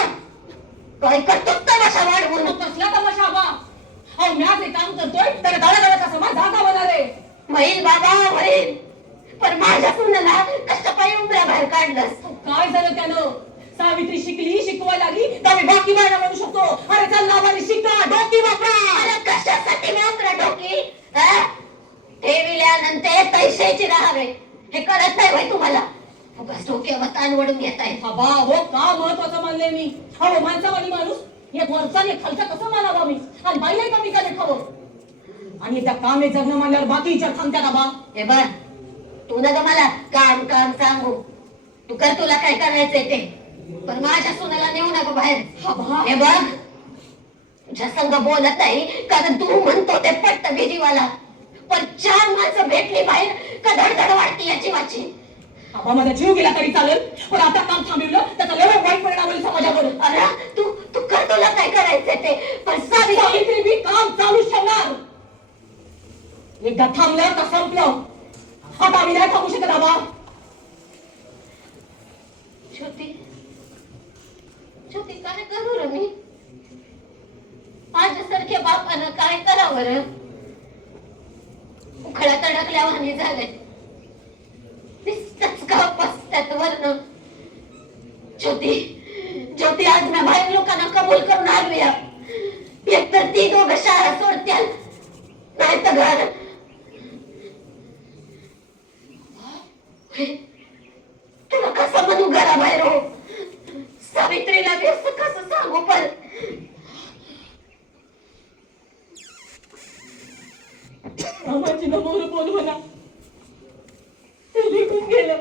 काय करतो तमाशा वाढवून कसला तमाशा बा अहो मी आज हे काम करतोय तर धडाधडाचा समाज जागा होणार आहे होईल बाबा होईल पण माझ्या सुनाला कष्टपायी उमऱ्या बाहेर काढलंस काय झालं त्यानं सावित्री शिकली शिकवा लागली तर आम्ही बाकी बायला म्हणू शकतो अरे चल नावाने शिका डोकी वापरा मला कशासाठी वापरा डोकी ठेविल्यानंतर पैशाची राहावे हे कळत नाही भाई तुम्हाला उगाच डोक्यावर ताण वडून घेत आहे बाबा हो का महत्वाचं मानले मी अहो माणसावानी माणूस एक वरचा एक खालचा कसं मानावा मी आणि बाईला कमी का देखावं आणि त्या कामे जगणं मानल्यावर बाकी विचार थांबत्या का बा हे बघ तू नका मला काम काम सांगू तू कर तुला काय करायचंय ते पण माझ्या सुनाला नेऊ नका बाहेर हे बघ तुझ्या संग बोलत नाही कारण तू म्हणतो ते पट्ट जीवाला पण 4 माणसं भेटली बाहेर का धडधड वाढती या जीवाची बाबा माझा जीव गेला तरी चालेल पण आता काम थांबवलं त्याचा लय वाईट परिणाम होईल समाजावर अरे तू तू कर तुला काय करायचंय ते पण सावित्री मी काम चालू ठेवणार एकदा थांबलं का संपलं आता आम्ही नाही थांबू शकत बाबा छोटी काय करू रे मी माझ्यासारख्या बापानं काय करावं रे उखळा तडकल्यावानी झालंय दिसतच का पसत्यात वरनं ज्योती आज मी बाहेर लोकांना कबूल करून आलोया एकतर ती दोघं शाळा सोडत्याल नाही तर घर तुला कसं म्हणू घराबाहेर हो सावित्रीला मी असं कसं सांगू पण माझी नमोर बोलवला ते निघून गेलं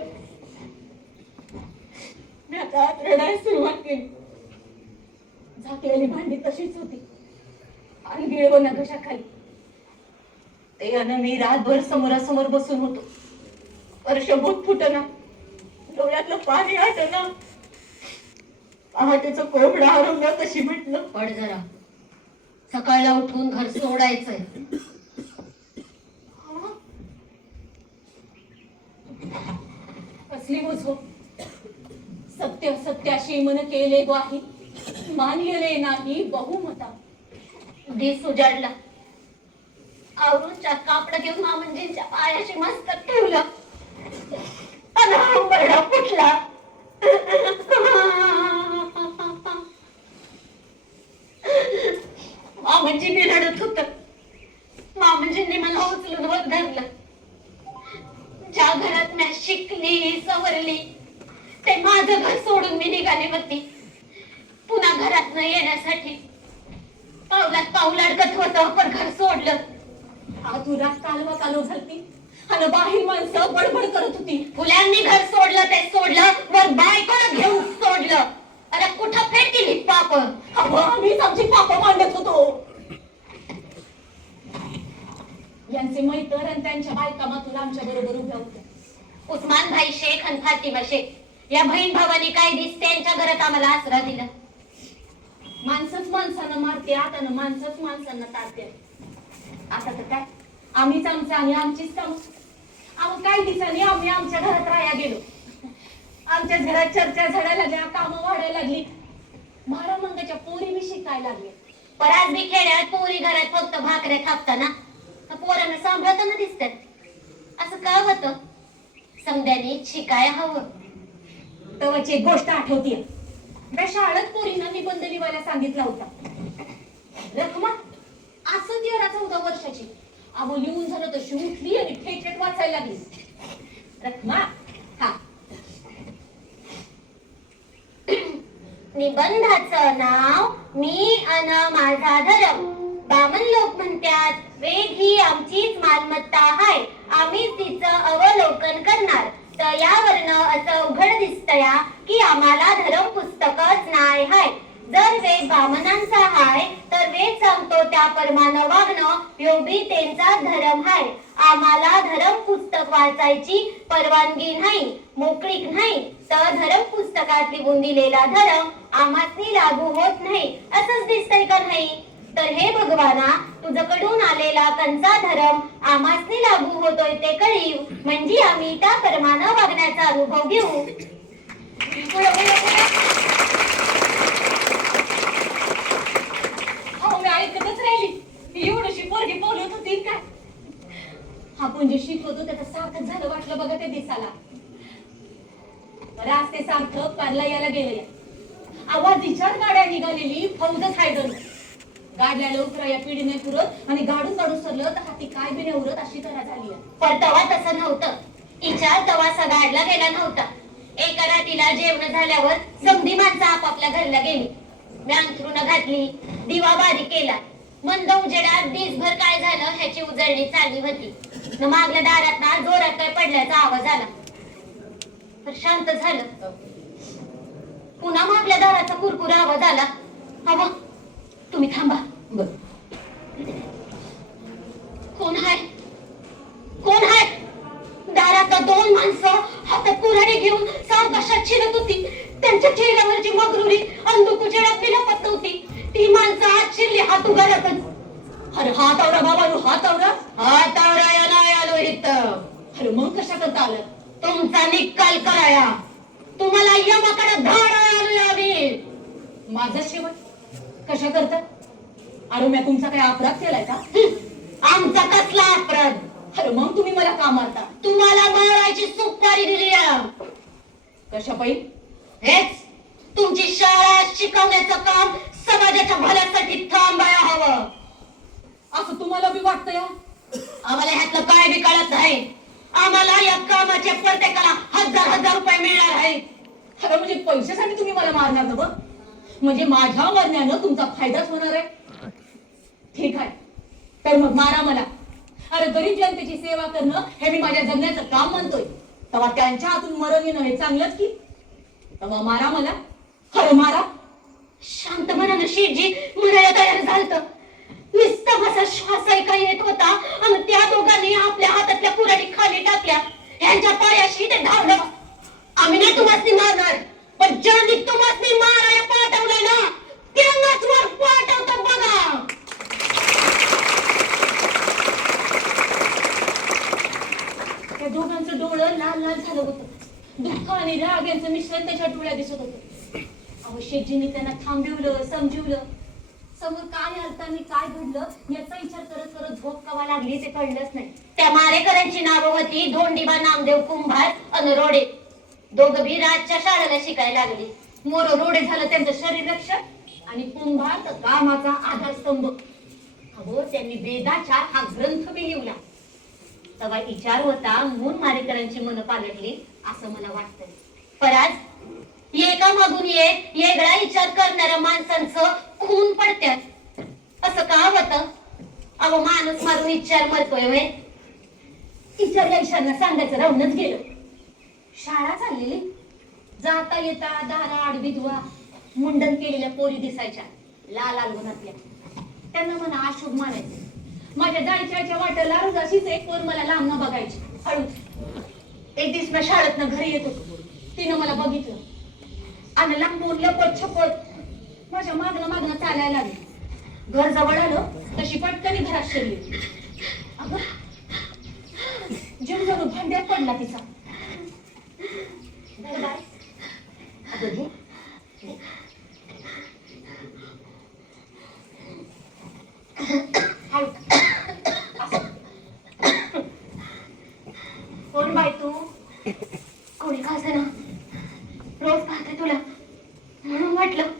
मी आता आत रडायला सुरुवात केली झाकलेली भांडी तशीच होती आणि गिळवण नकाशाखाली ते अन मी रातभर समोरासमोर बसून होतो वर्षभूत फुटना डोळ्यातलं पाणी आटना पहाटेचं कोंबडा हरवलं तशी म्हटलं पड जरा सकाळला उठून घर सोडायचंय कसली बुजो सत्य सत्याशी मन केले ग्वाही मानलेले नाही बहुमता दिस उजाडला आवरूनच्या कापड घेऊन मामंजींच्या पायाशी मस्तक ठेवलं आणि हंबरडा फुटला मामंजींनी रडत होत मामंजींनी मला उचलून वर धरलं ज्या घरात मी शिकली सवरली ते माझं घर सोडून मी निघाले होती पुन्हा घरात न येण्यासाठी पावलात पाऊल अडकत होतं पण घर सोडलं आतुरात कालवा कालव झालती आणि बाहेर माणसं बडबड करत होती फुल्यांनी घर सोडलं ते सोडलं वर बायकोला घेऊन सोडलं अरे कुठं फेडतील ही पाप आम्हीच आमची पाप मांडत होतो यांचे मैत्र आणि त्यांच्या बायका मातून आमच्या बरोबर उभ्या होत्या उस्मान भाई शेख आणि फातिमा शेख या बहीण भावानी काय दिस त्यांच्या घरात आम्हाला आसरा दिला माणसंच माणसांना मारते आता माणसंच माणसांना तारते आता तर काय आम्हीच आमचं आणि आमचीच काम आम्ही काही दिवसांनी आम्ही आमच्या घरात राहायला गेलो आमच्याच घरात चर्चा झडायला लागल्या कामं वाढायला लागली महारामंगाच्या पोरी बी शिकायला लागले पराज बी खेड्यात पोरी घरात फक्त भाकऱ्या थापताना पोरांना सांभाळताना दिसतात असं का होतं समद्याने शिकाय हवं तवाची एक गोष्ट आठवतीये त्या शाळेत पोरींना निबंध लिहायला सांगितला होता रखमा असं 13-14 वर्षाची अहो लिहून झालं तशी उठली आणि ठेठेट वाचायला लागली रखमा हा निबंधाचं नाव मी अन माझा धर्म बामण लोक म्हणतात वेद ही आमचीच मालमत्ता आहे आम्ही तिचं अवलोकन करणार. तर यावरनं असं उघड दिसतया की आम्हाला धर्म पुस्तकच नाही हाय. जर वेद ब्राह्मणांचा हाय तर वेद सांगतो त्या परमानं वागणं ह्यो बी त्यांचा धर्म हाय. आम्हाला धर्म पुस्तक वाचायची परवानगी नाही, मोकळीक नाही. तर धर्म पुस्तकात लिहून दिलेला धर्म आम्हासनी लागू होत नाही असंच दिसतंय का नाही? तर हे भगवाना, तुझकडून आलेला कंचा धर्म आम्हासनी लागू होतोय ते कळीव, म्हणजे आम्ही त्या परमानं वागण्याचा अनुभव घेऊ. मी ऐकतच राहिली. एवढीशी पोरगी बोलत होती काय? आपण जे शिकवतो त्याचं सार्थक झालं वाटलं बघा ते दिसाला. आज ते सार्थक पारला यायला गेलेल्या. आवाजीच्याच गाड्या निघालेली फौजच हायदर. गाडल्या लवकर या पिढीने पुरत आणि गाडून काढून सरलं तर हाती काय बी नाही उरत अशी तऱ्हा झाली. पण तवा तसं नव्हतं. इचार तवासा गाडला गेला नव्हता. एका रात्रीला जेवण झाल्यावर समधी माणसं आपापल्या घरला गेली. अंथरुण घातली, दिवा बारीक केला. मंद उजेडात दिसभर काय झालं ह्याची उजळणी चालली होती. न मागल्या दारात ना जोरात काय पडल्याचा आवाज आला. तर शांत झालं. पुन्हा मागल्या दाराचा कुरकुरा आवाज आला. हवा तुम्ही थांबा. कोण हाय? कोण हाय? दारात दोन माणसं हातात कुऱ्हाडी घेऊन सावकाशात शिरत होती. त्यांच्या चेहऱ्यावरची मगरुरी अंधुक उजेडात लपत होती. ती माणसं आत शिरली हात उगारतच. अरे हात आवरा बाबा, हात आवरा. हात आवराया नाही आलो इथं. अरे मग कशा करता आलं? तुमचा निकाल कराया. तुम्हाला यमाकडे धाडाया आलोय आम्ही. माझा शेवट कशा करता? अरे मी तुमचा काय अपराध केलाय का? आमचा कसला अपराध? अरे मग तुम्ही मला का मारता? तुम्हाला मारायची सुपारी दिली. कशा पायी? हेच तुमची शाळा शिकवण्याचं काम समाजाच्या भल्यासाठी थांबाया हवं. असं तुम्हाला बी वाटतं या? आम्हाला ह्यातलं काय बी कळत नाही. आम्हाला या कामाचे प्रत्येकाला 1000 रुपये मिळणार आहे. अरे म्हणजे पैशासाठी तुम्ही मला मारणार ना? बघ म्हणजे माझ्या मरण्यानं तुमचा फायदाच होणार आहे. ठीक आहे, तर मग मारा मला. अरे गरीब जनतेची सेवा करणं हे मी माझ्या जगण्याचं काम म्हणतोय. तेव्हा त्यांच्या हातून मरण येणं हे चांगलंच की. तेव्हा मारा मला. अरे मारा. शांत मनानं शेठजी म्हणायला तयार झालत. नुसता माझा श्वास ऐका येत होता आणि त्या दोघांनी आपल्या हातातल्या कुऱ्हाडी खाली टाकल्या. ह्यांच्या पायाशी ते धावलं. आम्ही नाही तुम्हाला मारणार, पण ज्यांनी तुम्हाला मारायला पाठवलं ना त्यांनाच वर पाठवतो बघा. त्या दोघांचं डोळं लाल लाल झालं होतं. दुःख आणि राग यांचं मिश्रण त्याच्या डोळ्यात दिसत होतं. अहो शेठजींनी त्यांना थांबवलं, समजवलं. समोर काय अर्थाने काय घडलं याचा विचार करत करत झोप कवा लागली ते कळलंच नाही. त्या मारेकऱ्यांची नावं होती धोंडीबा नामदेव कुंभार अन रोडे. दोघं बी राजच्या शाळेला शिकायला लागली. मोर रोडे झालं त्यांचं शरीर रक्षक आणि कुंभार तर कामाचा आधारस्तंभ. अहो त्यांनी वेदाचार हा ग्रंथ बी लिवला. तेव्हा विचार होता म्हणून मारेकऱ्यांची मन पालटली असं मला वाटतंय. पण आज एका मागून एक वेगळा विचार करणाऱ्या माणसांचं खून पडत्यात. असं का होतं? अहो माणूस मारून विचार मरतोय व्हय. विचारल्या ईशांना सांगायचं राहूनच गेलं. शाळा चाललेली. जाता येता दाराड विधवा मुंडन केलेल्या पोरी दिसायच्या लाल लाल गुणातल्या. त्यांना म्हणा अशुभ मानायचं. माझ्या जायच्या वाट्याला रोज अशीच एक पोर मला लांब न बघायची. हळूच एक दिवस मी शाळेतनं घरी येत होतो. तिनं मला बघितलं आणि लांबून लपट छपट माझ्या मागणं चालायला लागली. घर जवळ आलं तशी पटकनी घरात शिरली. अगं जीव जणू भांड्यात पडला तिचा. कोण बाई तू? कोणी का ना रोज पाहते तुला म्हणून म्हटलं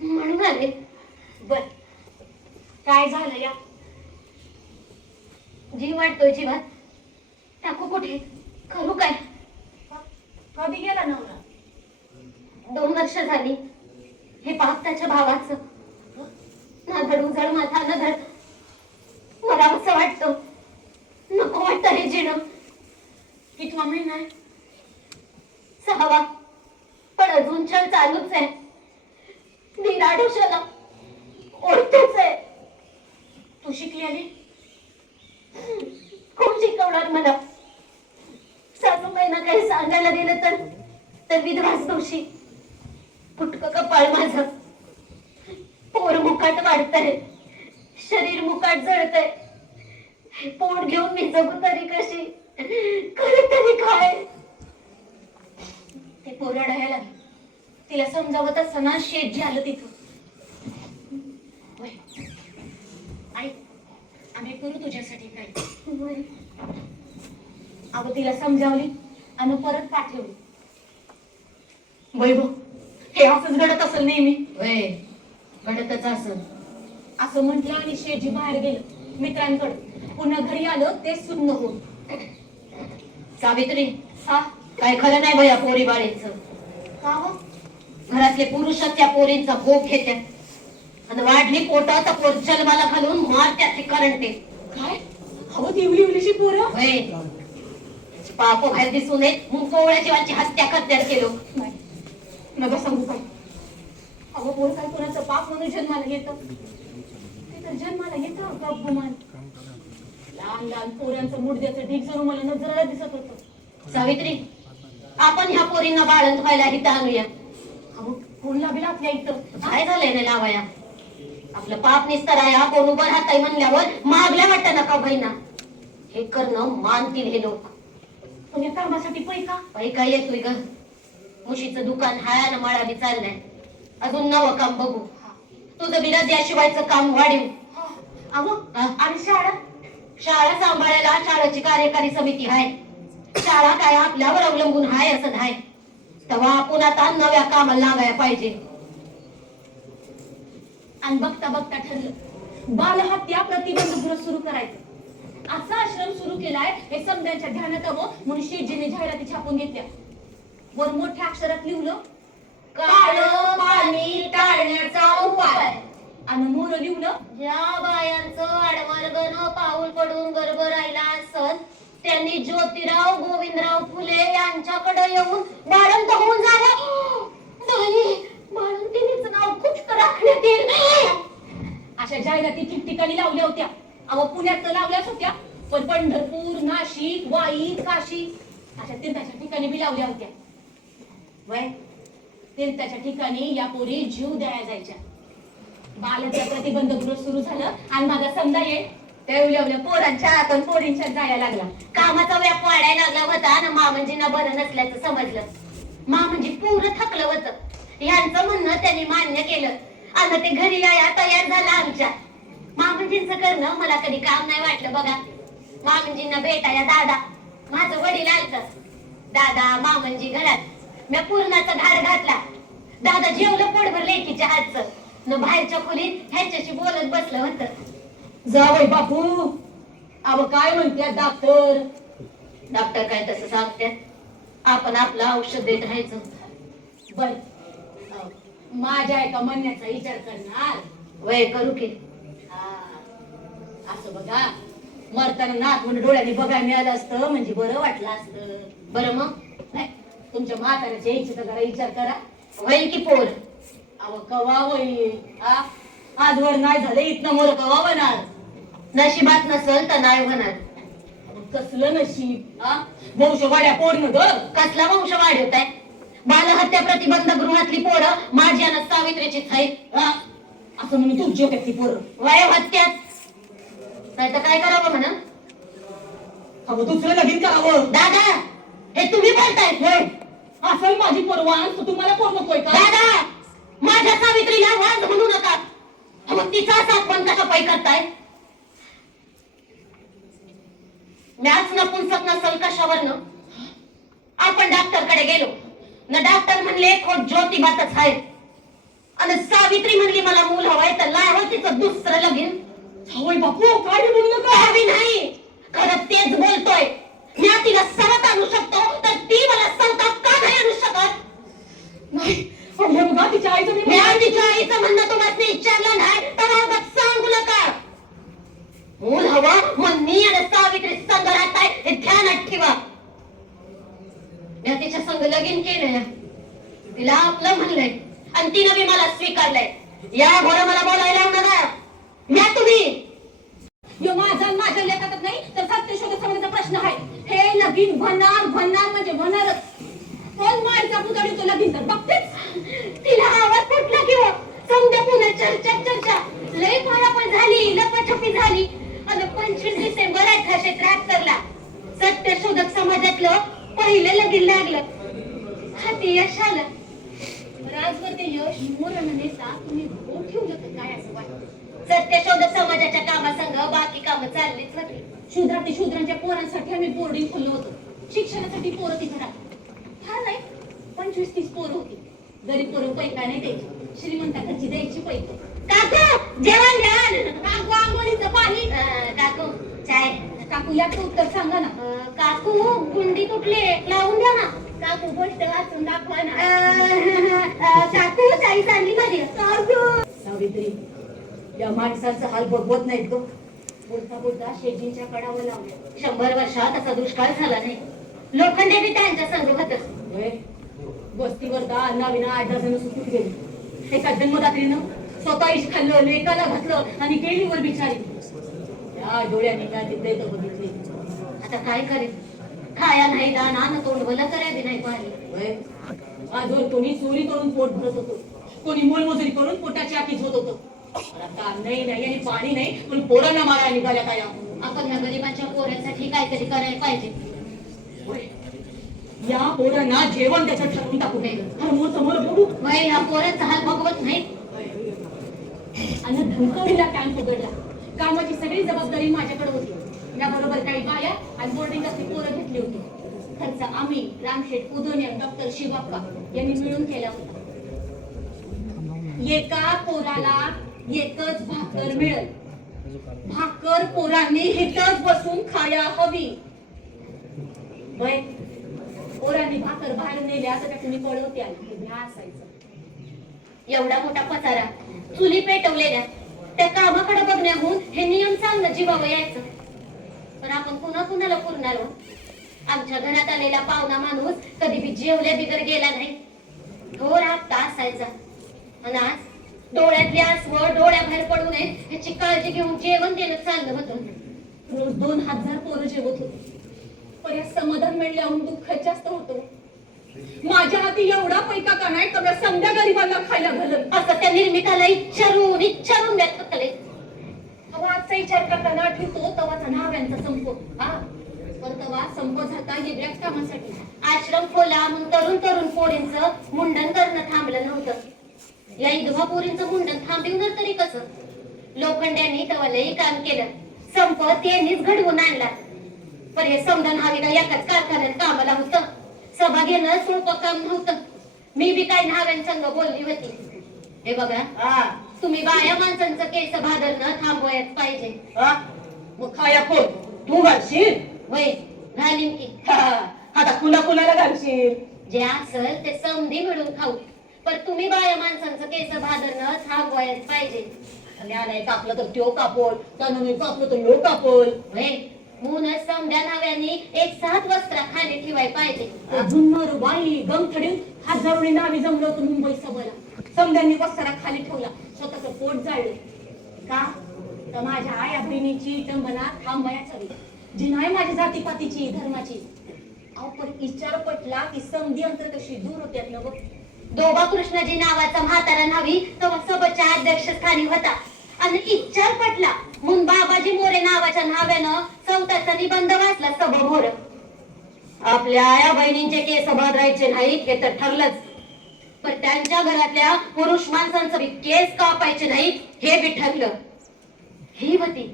म्हणून आले. बर काय झालं या? जीव वाटतोय जीवात. टाकू कुठे? करू काय? कधी गेला नवरा? 2 वर्ष झाली. हे पाप त्याच्या भावाचं. ना धड उजळ माथा ना धड. मला असं वाटतं नको वाटतं हे जिणं. कितवा महिना आहे? 6वा. पण अजून छळ चालूच आहे. निराडोशाला ओढतोच आहे. तू शिकली आली? कोण शिकवणार मला? सासूबाईंना काही सांगायला गेलं तर विधवाच दोषी. फुटकं कपाळ माझं. पोर मुकाट वाढतंय, शरीर मुकाट जळतंय. पोट घेऊन मी जगू तरी कशी? खरं तरी काय? ते पोर रडायला लागली. तिला समजावत असताना शेठजी आलं तिथं. होय. आई, आम्ही करू तुझ्यासाठी काय? अगं तिला समजावली आणि परत पाठवली. वैभव, हे असंच घडत असेल नेहमी? होय, घडतच असं. असं म्हटलं आणि शेठजी बाहेर गेलं मित्रांकडे. पुन्हा घरी आलं ते सुन्न होत. सावित्री, हा? काय खरं नाही भया पोरी बाळीचं. का हो? घरातले पुरुषच त्या पोरींचा भोग घेतात आणि वाढली पोटात पोर जन्माला घालून मारत्यात ते करंटे. काय हवं ती इवलीशी पोरं? होय, पाप बाहेर दिसू नयेत म्हणून कोवळ्या जीवाची हत्या करत्यात केलो. नाही, नका सांगू काय. अगं पोर काय कोणाचं पाप म्हणून जन्माला येतं? ते तर जन्माला येतं गपगुमान. लहान लहान पोरांचं मुडद्याचं ढीग जणू मला नजरेला दिसत होतं. सावित्री, आपण ह्या पोरींना बाळंत व्हायला इथं आणूया. अगं कोण लागेल आपल्या इथं? काय झालंय ना लावाया? आपलं पाप निस्तराया कोण उभं राहताय म्हणल्यावर मागल्या वाटतं नका बहिणा. हे करणं मानतील हे लोक. पण या कामासाठी पैका? पैका येतोय ग. मुशीचं दुकान हाय ना मळावी चाललंय. अजून नवं काम बघू. तुझं बिराज याशिवायचं काम वाढीव. अगं आणि शाळा? शाळा सांभाळायला शाळेची कार्यकारी समिती आहे. शाळा काय आपल्यावर अवलंबून हाय असं नाही. तेव्हा आपण आता नव्या कामाला लागायला पाहिजे. आणि बघता बघता ठरलं बालहत्या प्रतिबंध गृह सुरू करायचं. असा आश्रम सुरू केलाय हे समजायच्या ध्यानात हवं म्हणून शेठजीने जाहिराती छापून घेतल्या. वर मोठ्या अक्षरात लिहिलं, काळं पाणी टाळण्याचा उपाय. आणि मोर लिहिलं, ज्या बायांचं आडवर्गन पाऊल पडून गर्भ राहिला असल त्यांनी ज्योतिराव गोविंदराव फुले यांच्याकडे येऊन बाळंत होऊन जावं. नाही, बाळंतीनीच नाव खुष्ट राखण्यात येईल. अशा जाहिराती ठिकठिकाणी लावल्या होत्या. अहो पुण्यात तर लावल्याच होत्या, पण पंढरपूर, नाशिक, वाई, काशी अशा तीर्थाच्या ठिकाणी बी लावल्या होत्या. वय तीर्थाच्या ठिकाणी या पोरी जीव द्यायला जायच्या. बालहत्या प्रतिबंध गृह सुरू झालं आणि माझा समजा ये तेवढ्या पोरांच्या आपण पोरींच्या जायला लागला. कामाचा व्याप वाढायला लागला होता आणि मामंजींना बरं नसल्याचं समजलं. मामंजी पुरं थकलं होतं. यांचं म्हणणं त्यांनी मान्य केलं आणि ते घरी यायला तयार झाला आमच्या. मामंजींचं करणं मला कधी काम नाही वाटलं बघा. मामंजींना भेटाया दादा, माझं वडील आलतं. दादा मामंजी घरात. मी पूर्णाचा धार घातला. दादा जेवलं पोटभर लेकीच्या हातचं न बाहेरच्या खोलीत ह्याच्याशी बोलत बसलं होतं. जावई बापू, अव काय म्हणतात डॉक्टर? डॉक्टर काय तसं सांगतात, आपण आपलं औषध देत राहायचं. बर, माझ्या एका म्हणण्याचा विचार करणार. वय करू की. असं बघा, मरताना नाक म्हणून डोळ्याने बघायला मिळालं असतं म्हणजे बरं वाटलं असतं. बरं मग नाही, तुमच्या म्हाताऱ्याच्या इच्छेचा जरा विचार करा. होईल की पोर. अव कवा होईल? आजवर नाही झालं इथनं मोर कवा होणार? नशिबात नसल तर नाही होणार. कसलं नशीब? वंशवाड्या पोरण ग. कसला वंश वाढवताय? बालहत्या प्रतिबंध गृहातली पोरं माझी आणि सावित्रीचीच आहेत. असं म्हणून तुमची होत्या ती पोरं. वय हत्याच नाही तर काय करावं म्हणा. अगं दुसरं लगीन करावं. दादा, हे तुम्ही बोलताय होय? असं माझी पोरवान तर तुम्हाला पोर नकोय का? दादा, माझ्या सावित्रीला वाज म्हणू नका. मग तिचा साथ पण कसा पाय करताय? मॅच नपुंसक नसल कशावरनं? आपण डॉक्टरकडे गेलो न डॉक्टर म्हणले खोट ज्योतिबातच आहे आणि सावित्री म्हणली मला मूल हवंय तर लावा तिचं दुसरं लगीन. होय बापू, काय बोलू नका. हवी नाही, खरं तेच बोलतोय. मी तिला सरत आणू शकतो तर ती मला संताप का नाही आणू शकत? नाही, हे बघा तिच्या आईचं मी तिच्या आईचं म्हणणं तुम्हाला विचारलं नाही तर अवगत सांगू नका. मूल हवं मग मी आणि सावित्री संग राहताय हे ध्यानात ठेवा. संग लगीन केलंय, तिला आपलं म्हणलंय आणि तिनं बी मला स्वीकारलंय. या घोडा मला बोलायला येऊ नका. म्या तुम्ही यो माझ्या लेखात नाही तर सत्यशोधक समितीचा प्रश्न आहे. हे लगीन होणार म्हणजे होणारच. कोण मायचा पुतळी तो लगीन तर बघतेच. तिला आवाज फुटला किंवा समजा पुन्हा चर्चा लय पळापळ झाली, लपाछपी झाली आणि 25 डिसेंबर 1873 ला सत्यशोधक समाजातलं पहिलं लगीन लागलं. हाती यश आलं. राजवर ते यश मोरण नेता तुम्ही भाऊ ठेवलं तर काय असं वाटतं? सत्यशोधक समाजाच्या कामासंग बाकी कामं चाललीच होती. शूद्राती शूद्रांच्या पोरांसाठी आम्ही बोर्डिंग खोललं होतं. शिक्षणासाठी पोरं तिथं राहतात. फार नाही 25-30 पोरं होती. गरीब पोरं पैका नाही द्यायची, श्रीमंताकडची द्यायची पैक. काकू जेवण घ्या. काकू आंघोळीचं पाणी. काकू चाय. काकू याचं उत्तर सांगा ना. काकू गुंडी कुठली लावून द्या ना. काकू गोष्ट वाचून दाखवा ना. काकू चाई सांगली मध्ये. सावित्री, या माणसाचा हाल बघवत नाहीत ग. बोलता शेतीच्या कडावर लावल्या. 100 वर्षात असा दुष्काळ झाला नाही. लोखंडे बी त्यांच्या संग होत. वस्तीवर का अन्नाविना 8-10 जण सुटून गेली. एका जन्मदात्रीनं स्वतः इश खाल्लं, लेकाला घातलं आणि गेली वर बिचारी. त्या डोळ्याने त्या तिथे बघितली. आता काय करेल? खाया नाही दाना न तोंड भलं करायला नाही पाहिजे. आजवर कोणी चोरी करून पोट भरत होतो, कोणी मोलमजुरी करून पोटाची आखीच होत होतं. आता नाही आणि पाणी नाही पण पोरांना मारायला निघाल्या काय. आपण ह्या गरिबांच्या पोरांसाठी काहीतरी करायला पाहिजे. या पोरांना जेवण त्याच्यात ठरवून टाकू नये. समोर बघू. वय ह्या पोरांचा हाल भगवत नाही. आणि धमकवलीला कॅम्प उघडला. कामाची सगळी जबाबदारी माझ्याकडे होती. त्याबरोबर काही बाया आणि बोर्डिंगाची पोरं घेतली होती. खर्च आम्ही रामशेठ उदोनिया डॉक्टर शिवाप्पा यांनी मिळून केला होता. एका पोराला एकच भाकर मिळेल. भाकर पोरांनी हिथंच बसून खाया हवी. पोरांनी भाकर बाहेर नेली असं त्या कुणी कळवते आली असायचं. एवढा मोठा पसारा, चुली पेटवलेल्या, त्या कामाकडे बघण्याहून हे नियम सांगणं जीवावर यायचं. पण आपण पुन्हा कुणाला पुरणार? आमच्या घरात आलेला पाहुणा माणूस कधी बी जेवल्या बिगर गेला नाही. ढोर आपटा असायचा. आणि आज डोळ्यातली आसवं डोळ्याबाहेर पडू नये याची काळजी घेऊन जेवण देणं चाललं होतं. रोज 2000 पोरं जेवत होते. पण या समाधान मिळल्याहून दुःख जास्त होतो. माझ्या हाती एवढा पैका का नाही तर समजा गरीबांना खायला घालत असं त्या निर्मिताला विचारून व्यक्त केले. आजचा विचार करताना आठवतो तवाचा नाव्यांचा संप. पण तवा संप झाला वेगळ्याच कामासाठी. आश्रम खोला म्हणून तरुण पोरींचं मुंडन करणं थांबलं नव्हतं. या विधवा पोरींचं मुंडन थांबवणार तरी कसं? लोखंड्यांनी तेव्हा लई काम केलं. संप त्यांनीच घडवून आणला. पण हे समजून हवी का एकाच कारखान्यात कामाला होतं. सभा घेणं सोपं काम नव्हतं. मी बी काही न्हाव्यांसंग बोलली होती. हे बघा, तुम्ही बाया माणसांचं केस भादरणं थांबवायच पाहिजे. मग खाया कोण? तू घालशील? वय घालीन की. आता कुणाला घालशील? जे असल ते समधी मिळून खाऊ. पण तुम्ही बाया माणसांचं केस भादरणं थांबवायच पाहिजे. न्याय कापलं तर त्यो कापोल, त्यानं मी कापलं तर यो कापोल. म्हणूनच समध्या नाव्यांनी एक 7 वस्त्र खाली ठेवाय पाहिजे. जुन्नर बाई गमथडीत हजारोनी नावी जमलं होतं मुंबई सभेला. समध्यांनी वस्त्रा खाली ठेवला, स्वतःच पोट जाळलं. का तर माझ्या आया बहिणीची टंबना थांबायच हवी. जी नाही माझ्या जातीपातीची धर्माची. पण विचार पटला की समधी अंतर कशी दूर होत्यात ना बघ. दोबा कृष्णाजी नावाचा म्हातारा नावी तेव्हा सभेच्या अध्यक्षस्थानी होता. आणि इच्छार पटला म्हणून बाबाजी मोरे नावाच्या नाव्यानं चौथ्याचा निबंध वाचला सभोभोर. आपल्या आया बहिणींचे केस भादरायचे नाहीत हे तर ठरलंच. पण त्यांच्या घरातल्या पुरुष माणसांचं बी केस कापायचे नाहीत हे बी ठरलं. ही होती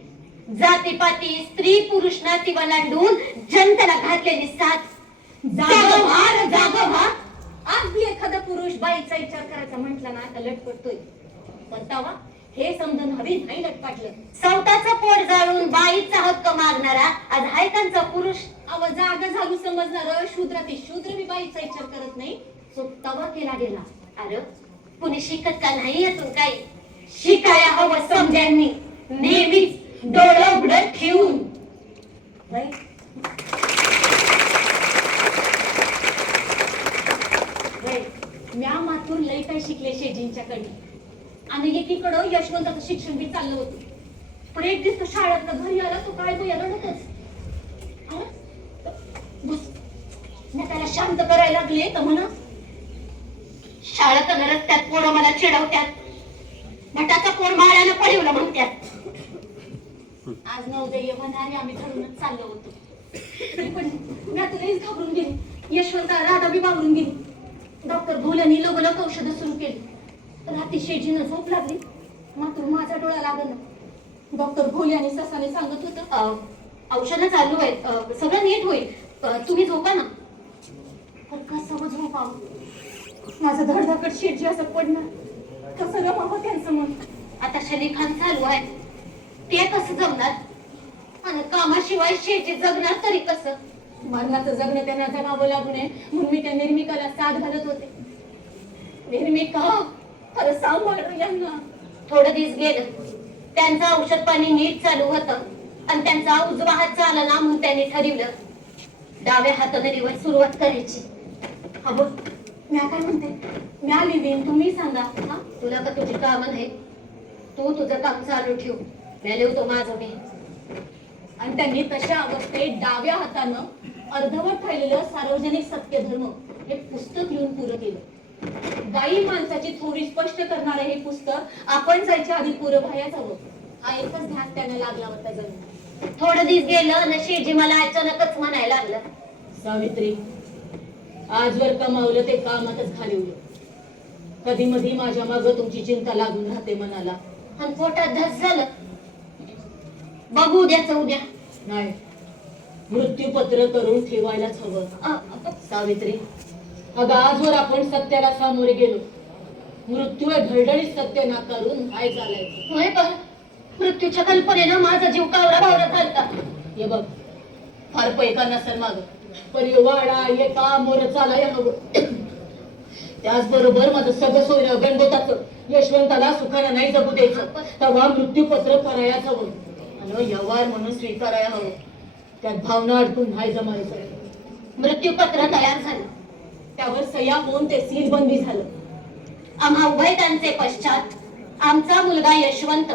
जातीपाती स्त्री पुरुष नाती वलांडून जनतेला घातलेली साथ. जागो आज बी एखादा पुरुष बाईचा विचार करायचा म्हटला ना तर लटपटतोय. पण तवा हे समजून हवी नाही लटपाटलं. सौताचं पोट जाळून बाईचा हक्क मागणारा आज हायकांचा पुरुष. जागा झालू समजणार शूद्र ते शूद्र बी बाईचा विचार करत नाही. तो तवा केला गेला. अरे कुणी शिकत का नाही यातून काही? शिकाया हवं समध्यांनी नेहमीच डोळं उघडं ठेवून. म्या मातून लय काय शिकले शेजींच्याकडे आणि एकीकडं यशवंताचं शिक्षण बी चाललं होतं. पण एक दिवस शाळेतनं घरी आला तो काय तो रडतच. हा? बस मी त्याला शांत करायला लागले तर म्हणा शाळेत रस्त्यात पोरं मला चिडवत्यात, भटाचा पोर माळ्यानं पडवलं म्हणत्यात. आज नवोदय म्हणारे आम्ही घरूनच चाललो होतो. पण मी आता लईच घाबरून गेली. यशवंता राधा बी बावरून गेली. डॉक्टर भोल्यानी लगोलग औषधं सुरू केली. रात्री शेजीनं झोप लागली मात्र माझा डोळा लागला. डॉक्टर भोल्यानी ससाने सांगत होतं औषधं चालू आहेत, सगळं नीट होईल, तुम्ही झोपा ना. पण कसं झोपावं? माझं धडधाकट शेजी असं पडणार कसं रमावं त्यांचं मन. आता शरीखान चालू आहे ते कसं जमणार आणि कामाशिवाय शेती जगणार तरी कसं? मरणाचं जगणं त्यांना जगावं लागू नये म्हणून मी त्या निर्मिकाला साथ घालत होते. निर्मिका खरं सांभाळ यांना. थोडं दिवस गेलं त्यांचं औषध पाणी नीट चालू होतं आणि त्यांचा उजवा हात चालला ना म्हणून त्यांनी ठरवलं डाव्या हाताने दिवस सुरुवात करायची. अगं मी काय म्हणते, मी आली वेन तुम्ही सांगा. हा तुला का तुझी कामं नाही, तू तुझं काम चालू ठेव, मी लिहतो माझं मी. आणि त्यांनी तशा अवस्थेत डाव्या हातानं अर्धवट राहिलेलं सार्वजनिक सत्यधर्म हे पुस्तक लिहून पुरं केलं. बाई माणसाची थोडी स्पष्ट करणारं हे पुस्तक आपण जायच्या आधी पुरं व्हायच हवं. हा एकच ध्यास त्यांना लागला होता जणू. थोडं दिवस गेलं ना शेजी मला अचानकच म्हणायला लागलं, सावित्री आजवर कमावलं ते कामातच घालवलं. कधी मधी माझ्या मागं तुमची चिंता लागून राहते मनाला. आणि पोटात धस झालं, बघू उद्याच उद्या. नाही मृत्यूपत्र करून ठेवायलाच हवं. सावित्री अगं आजवर आपण सत्याला सामोरे गेलो. मृत्यू हे धडधडीत सत्य नाकारून हाय चालायचं. होय पण मृत्यूच्या कल्पनेनं माझा जीव कावरा भावरा झालता. हे बघ फार पैका नसेल माग पण वाडा ये का मोर चालाय हवं. त्याचबरोबर माझं सगळं सोयरं गणगोताचं यशवंताला सुखानं नाही जगू द्यायचं. तेव्हा मृत्यूपत्र करायच हवं आणि व्यवहार म्हणून स्वीकारायला हवं. त्यात भावना अडकून नाही जमायचं. मृत्यूपत्र तयार झालं, त्यावर सह्या होऊन ते सीलबंदी झालं. आम्हा उभयतांचे पश्चात आमचा मुलगा यशवंत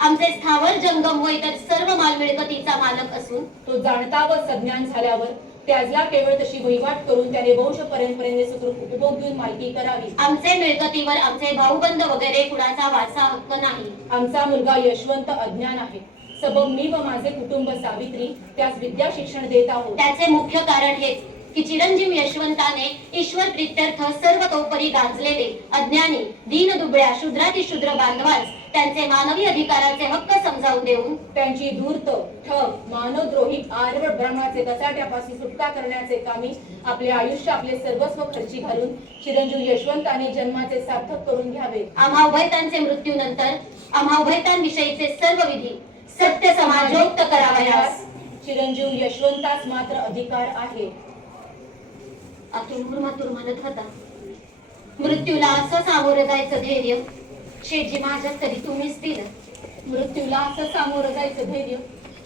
आमचे स्थावर जंगम होय तर सर्व मालमिळकतीचा मालक असून तो जाणता व सज्ञान झाल्यावर त्याजला केवळ तशी वहिवाट करून त्याने वंश परंपरेने सुखरूप उपभोग घेऊन मालकी करावी. आमचे मिळकतीवर आमचे भाऊबंद वगैरे कुणाचा वारसा हक्क नाही. आमचा मुलगा यशवंत अज्ञान आहे सबब मी व माझे कुटुंब सावित्री त्यास विद्या शिक्षण देत आहोत. त्याचे मुख्य कारण हेच की चिरंजीव यशवंताने ईश्वर प्रित्यर्थ सर्वतोपरी गांजलेले अज्ञानी दीन दुबळ्या शूद्रातिशूद्र बांधवास त्यांचे मानवी अधिकाराचे हक्क समजावून देऊन त्यांची धूर्त ठग मानवद्रोही आरवट ब्रह्माचे कचाट्यापासून सुटका करण्याचे कामी आपले आयुष्य आपले सर्वस्व खर्ची घालून चिरंजीव यशवंताने जन्माचे सार्थक करून घ्यावे. आम्हा उभयतांचे मृत्यूनंतर आम्हा उभयतांविषयीचे सर्व विधी सत्य समाजोक्त करावयास चिरंजीव यशवंतास मात्र अधिकार आहे. आतुर मातुर म्हणत होता, मृत्यूला असं सामोरं जायचं धैर्य शेजी माझ्यात तरी तुम्हीच दिलं. मृत्यूला असं सामोरं जायचं धैर्य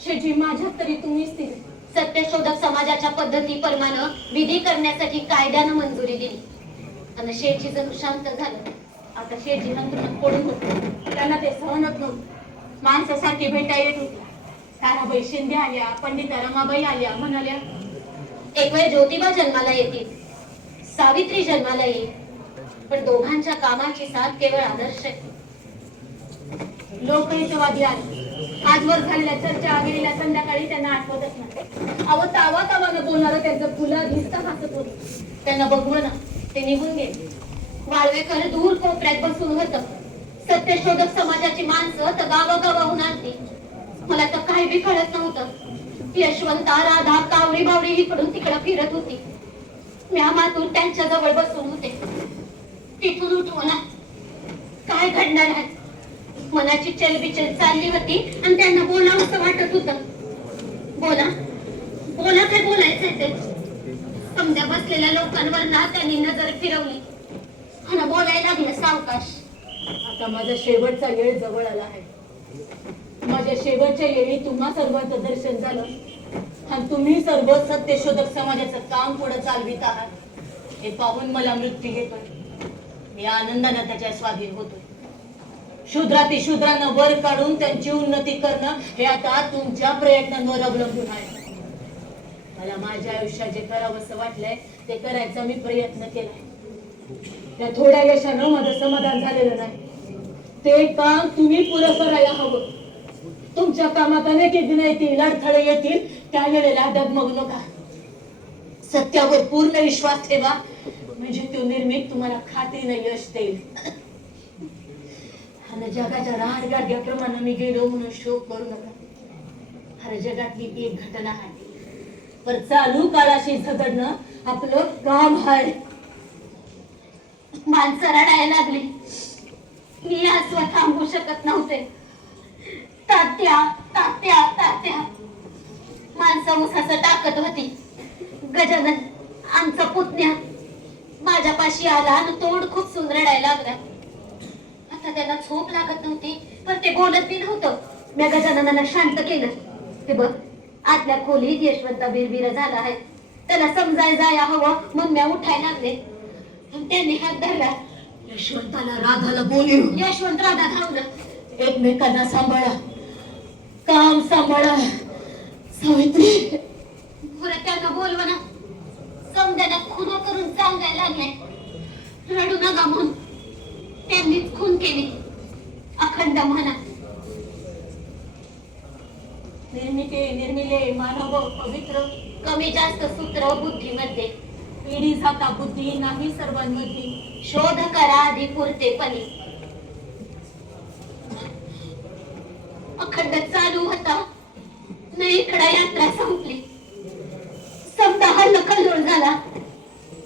शेजी माझ्यात तरी तुम्हीच दिलं. सत्यशोधक समाजाच्या पद्धती प्रमाणे विधी करण्यासाठी कायद्यानं मंजुरी दिली आणि शेजी जणू शांत झालं. आता शेजी नंतर पडून होत त्यांना ते सहनच नव्हतं. माणसासारखी भेटा येत होती. ताराबाई शिंदे आल्या, पंडिता रमाबाई आल्या, म्हणाल्या एक वेळ ज्योतिबा जन्माला येतील, सावित्री जन्माला येईल, पण दोघांच्या कामाची साथ केवळ आदर्श आहे. लोकहितवादी आले. आजवर झालेल्या चर्चा गेलेल्या संध्याकाळी त्यांना आठवतच नाही. अव तावा तावानं बोलणारं त्यांचं फुलं दिसतं हसत होत. त्यांना बघवं ना ते निघून गेले. वाळवेकर दूर कोपऱ्यात बसून होतं. सत्यशोधक समाजाची माणसं तर गावागावाहून आणली. मला तर काही बी कळत नव्हतं. यशवंता राधा कावडी बावडी इकडून तिकडं फिरत होती. मी मातून त्यांच्या जवळ बसून होते. तिथून उठवून काय घडणार आहे मनाची चलबिचल चालली होती आणि त्यांना बोलावंसं वाटत होतं. बोला बोला काय बोलायचंय ते. समजा बसलेल्या लोकांवर ना त्यांनी नजर फिरवली आणि बोलायला लागलं सावकाश. आता माझा शेवटचा वेळ जवळ आला आहे. माझ्या शेवटच्या वेळी तुम्हा सर्वांचं दर्शन झालं आणि तुम्ही सर्व सत्यशोधक समाजाचं काम पुढे चालवित आहात हे पाहून मला मृत्यू येतोय. मी आनंदानं त्याच्या स्वाधीन होतोय. शूद्राती शूद्रांना वर काढून त्यांची उन्नती करणं हे आता तुमच्या प्रयत्नांवर अवलंबून आहे. मला माझ्या आयुष्यात जे करावंसं वाटलंय ते करायचा मी प्रयत्न केलाय. त्या थोड्या यशानं माझं समाधान झालेलं नाही. ते काम तुम्ही पुरं करायला हवं. तुमच्या कामात अनेक विघ्न येतील, अडथळे येतील, त्यावेळेला डगमगू नका. सत्यावर पूर्ण विश्वास ठेवा, म्हणजे तो निर्मिक तुम्हाला खात्रीने यश देईल. आणि जगाच्या राहणगाड्याप्रमाणे मी गेलो म्हणून शोक करू नका. हर जगातली एक घटना आहे, पर चालू काळाशी झगडणं आपलं काम आहे. माणसं रडायला लागली. मी आसवा थांबवू शकत नव्हते. तात्या तात्या तात्या माणसं उसाचं टाकत होती. गजानन आमचा पुतण्या माझ्यापाशी आला आणि तोंड खूप सुंदर रडायला लागला. आता त्याला झोप लागत नव्हती, पण ते बोलत बी नव्हतं. मी गजाननाला शांत केलं. ते बघ, आतल्या खोलीत यशवंत बिरबिरा झाला आहे, त्याला समजायला जाया हवं. मग मी उठायला लागले. त्यांनी हात धरला. यशवंताला राधाला बोलू. यशवंत राधा धावलं. एकमेकांना सांभाळा, काम सांभाळा. सावित्री बरं त्यांना बोलव ना. समजायला खुना करून सांगायला लागले. रडू नका म्हणून त्यांनीच खून केली. अखंड म्हणा. निर्मिते निर्मिले मानव पवित्र. कमी जास्त सूत्र बुद्धीमध्ये. पिढी जाता बुद्धी नाही सर्वांमध्ये. शोध करा आधी पुरतेपणी. अखंड चालू होता. नाही इकडे यात्रा संपली. समजा हल्लकल्लोळ झाला.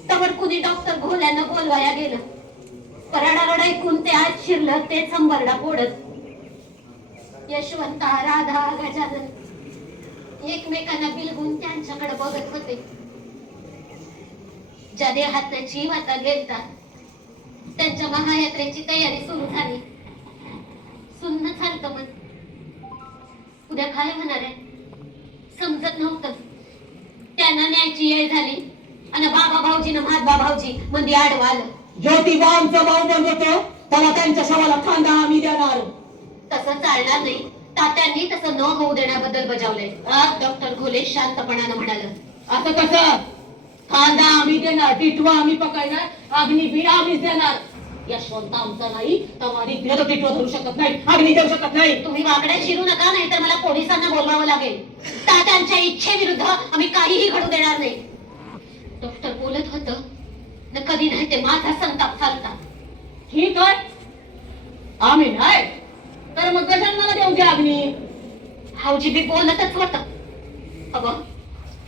त्यावर कुणी डॉक्टर घोल्यानं बोलवाया गेलं. रडारड ऐकून ते आज शिरलं ते संबरडा फोडत. यशवंता राधा गजानन एकमेकांना बिलगून त्यांच्याकडे बघत होते. ज्या देहात जीव आता गेलता त्यांच्या महायात्रेची तयारी सुरू झाली. सुन्न चालत पण उद्या काय होणार आहे समजत नव्हतं. त्यांना न्यायची वेळ झाली आणि बाबा भाऊजीनं महात्मा भाऊजी मंदी आडवा आलं. ज्योतिबा आमचा भाऊ बनवतो, त्याला त्यांच्या शवाला खांदा आम्ही देणार. तसं चालणार नाही. तात्यांनी तसं न होऊ देण्याबद्दल बजावलंय. डॉक्टर घोले शांतपणानं म्हणाल. असं कसं? खांदा आम्ही देणार, टिटवा आम्ही पकडणार, अग्नी बी आम्हीच देणार. यशवंत आमचा नाही, तमारी तो टिटवा धरू शकत नाही, अग्नी देऊ शकत नाही. तुम्ही वाकड्या शिरू नका, नाही तर मला पोलिसांना बोलवावं लागेल. तात्यांच्या इच्छेविरुद्ध आम्ही काहीही घडू देणार नाही. डॉक्टर बोलत होतं न कधी नाही ते माझा संताप चालता. ठीक आहे, आम्ही नाही तर मग गजाननाला देऊ द्या अग्नी. भाऊजी बी बोलतच होत. अगं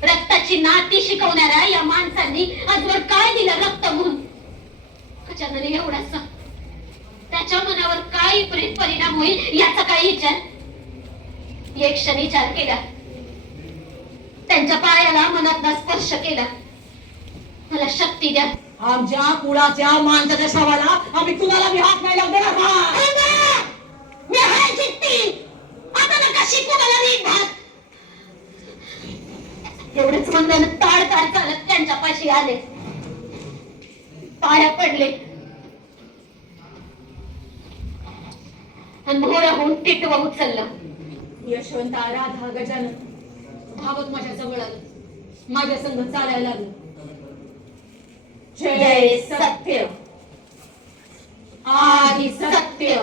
रक्ताची नाती शिकवणाऱ्या या माणसांनी आजवर काय दिलं रक्त म्हणून. गजानन एवढासा त्याच्या मनावर काय परिणाम होईल याचा काही विचार एक क्षण विचार केला. त्यांच्या पायाला मनातला स्पर्श केला. मला शक्ती द्या. आमच्या कुळाच्या माणसाच्या शवाला आम्ही कुणाला बी हात नाही लावू देणार. मी हाय जिद्दी. आता नका शिकू मला नीट भात. एवढंच म्हणलं ताड ताड चालत त्यांच्या पाशी आले. पाया पडले आणि मोहरा होऊन टिटवा उचललं. यशवंत राधा गजानन भावत माझ्या जवळ आलं, माझ्या संग चालायला लागलं. जय सत्य आदि सत्य.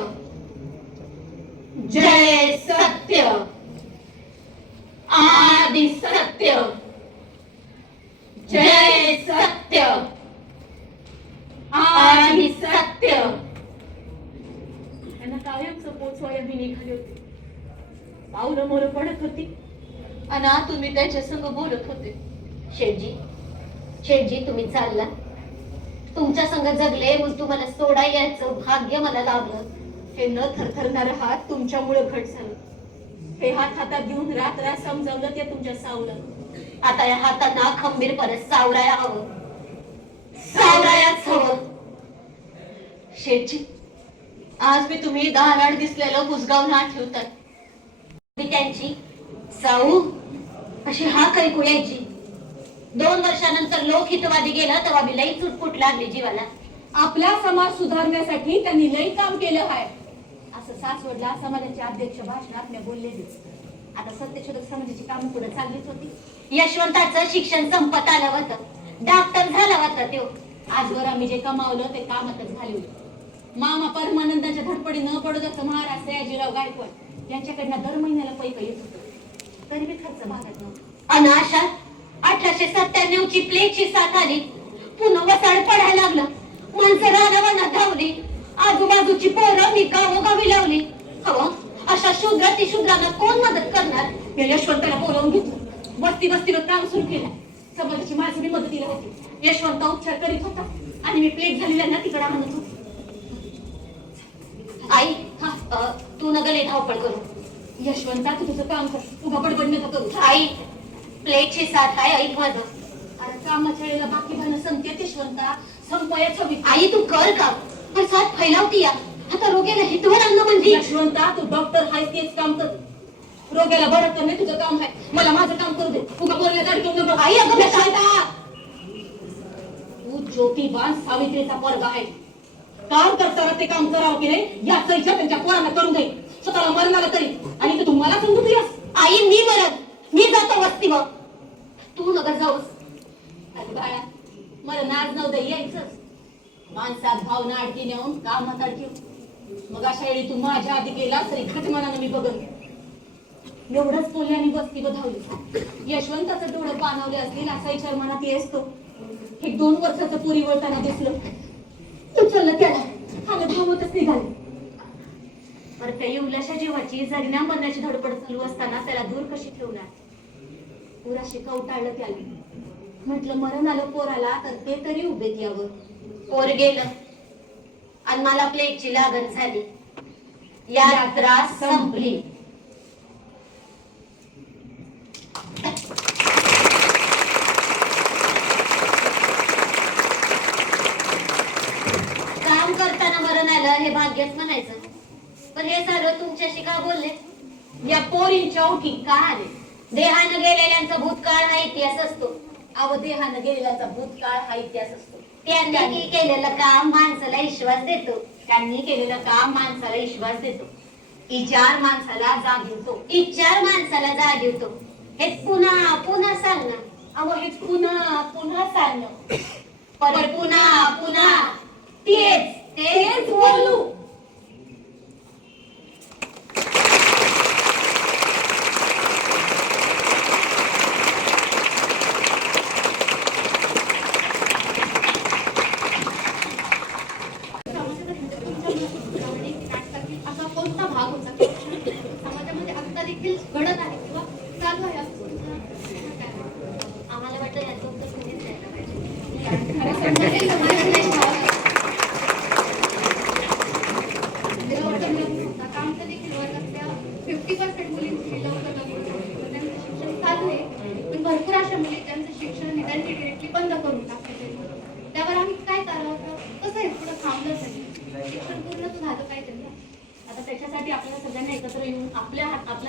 जय सत्य आदि सत्य. जय सत्य आदि सत्य. त्यांना कायमचं पोचवाया मी निघाले होते. पावलं मोर पडत होती आणि आतून मी त्याच्या संग बोलत होते. शेठजी शेठजी तुम्ही चालला. तुमच्या संग जगले मग तुम्हाला सोडा यायचं भाग्य मला लाभलं. हे न थरथरणारे हात तुमच्यामुळे घट झालं. हे हात हातात घेऊन रात रात समजावलं ते तुमच्या सावलं. आता या हातांना खंबीरपणे सावराया हवं. सावरायाच हवं. शेठजी आज मी तुम्ही दाराड दिसलेलं बुजगावून आठवतात. मी त्यांची साऊ अशी हाक ऐकू यायची. 2 वर्षानंतर लोकहितवादी गेला तेव्हा मी लई चुटपुट लागली जीवाला. आपला समाज सुधारण्यासाठी त्यांनी लई काम केलं आहे असं सासवडला समाजाचे अध्यक्ष भाषणात मी बोललेली. आता सत्यशोधक समाजाची कामं पुढे चाललीच होती. यशवंताचं शिक्षण संपत आलं होतं, डॉक्टर झाला होता तो. आजवर आम्ही जे कमावलं ते कामातच घालवलं. मामा परमानंदाच्या धडपडी न पडत असं महाराज सयाजीराव गायकवाड यांच्याकडनं दर महिन्याला पैसे येत होतं, तरी बी खर्च भागत नव्हता. आणि अशा 1897 ची प्लेगची साथ आली. पुन्हा वसाड पडायला लागलं. माणसं रानावनात धावली. आजूबाजूची पोरं मी गावोगावी लावली. अहो, अशा शूद्रांना कोण मदत करणार? या यशवंताला बोलावून घेतलं. वस्तीवर काम सुरू केलं. समाजाची माणसं बी मदतीला होती. यशवंत उपचार करीत होता आणि मी प्लेग झालेल्यांना तिकडे आणत होते. आई, तू न गले धावपळ करू. यशवंता तू तुझं काम कर, उगा बडबड नका करू. आई, प्लेगची साथ आहे. ऐक माझं. अरे कामाच्या वेळेला बाकी भानं संपते यशवंता, संपायच हवी. आई तू कर का? पण साथ फैलावती या. आता रोग्याला हितवर आणणं म्हणजे. यशवंता तू डॉक्टर हाय तेच काम कर. रोग्याला बरं करणे तुझं काम आहे. मला माझं काम करू दे. उगा बोलण्यात अडकवू नको. आई अगं यशवंता, तू ज्योतिबा सावित्रीचा पोरगा आहे. काम करताना ते काम करावं की नाही याचा इच्छा त्यांच्या पोरांना करून दे. स्वतःला मरणाला तरी. आणि तू मला समजू तुझ्यास. आई मी मरत, मी जातो वस्तीवर, तू नगर जाऊस. अरे बाळा, मला नाच नव्हतं यायचंच. माणसात भावना अडकी नेऊन कामात अडकी. मग अशा वेळी तू माझ्या आधी गेला तरी खटमनानं मी बघन. एवढंच बोलले आणि बसती बधावली. यशवंताचं डोळं पाणवले असतील असा विचार मनात येतो. एक 2 वर्षाचं पुरी वळताना दिसलं. उचललं त्याला आणि धावतच निघाले. बरं त्या येवल्याच्या जीवाची जगण्या मरण्याची धडपड चालू असताना त्याला दूर कशी ठेवणार? पुराशी कवटाळलं त्याला. म्हटलं मरण आलं पोराला तर ते तरी उभेत यावं. पोर गेलं आणि मला प्लेगची लागण झाली. यात्रा संपली. काम करताना मरण आलं हे भाग्यच म्हणायचं. पण हे सारं तुमच्याशी का बोलले? या पोरींच्या ओठी का आले? देहानं गेलेल्यांचा भूतकाळ हा इतिहास असतो. अवदेहानं गेलेल्याचा भूतकाळ हा इतिहास असतो. त्यांनी केलेलं काम माणसाला विश्वास देतो. त्यांनी केलेलं काम माणसाला विश्वास देतो. विचार माणसाला जागवतो. विचार माणसाला जागवतो. हे पुन्हा पुन्हा सांगणं. अहो हेच पुन्हा पुन्हा सांगणं. पर पुन्हा पुन्हा तेच बोलू. असा कोणता भाग होता की समाजामध्ये आता देखील घडत आहे किंवा चालू आहे असं आम्हाला वाटतं याचं उत्तर तुम्हीच द्यायला पाहिजे. आमच्या देखील वर्गातल्या 50% मुलींची लवकर लग्न होतं. त्यांचं शिक्षण चालू आहे, पण भरपूर अशा मुली त्यांचं शिक्षण त्यांची डिरेक्टली बंद करून टाकते. त्यावर आम्ही काय करावं? कसं हे पुढे थांबलं तरी शिक्षण पूर्ण झालं पाहिजे ना. आता त्याच्यासाठी आपल्याला सगळ्यांना एकत्र येऊन आपल्या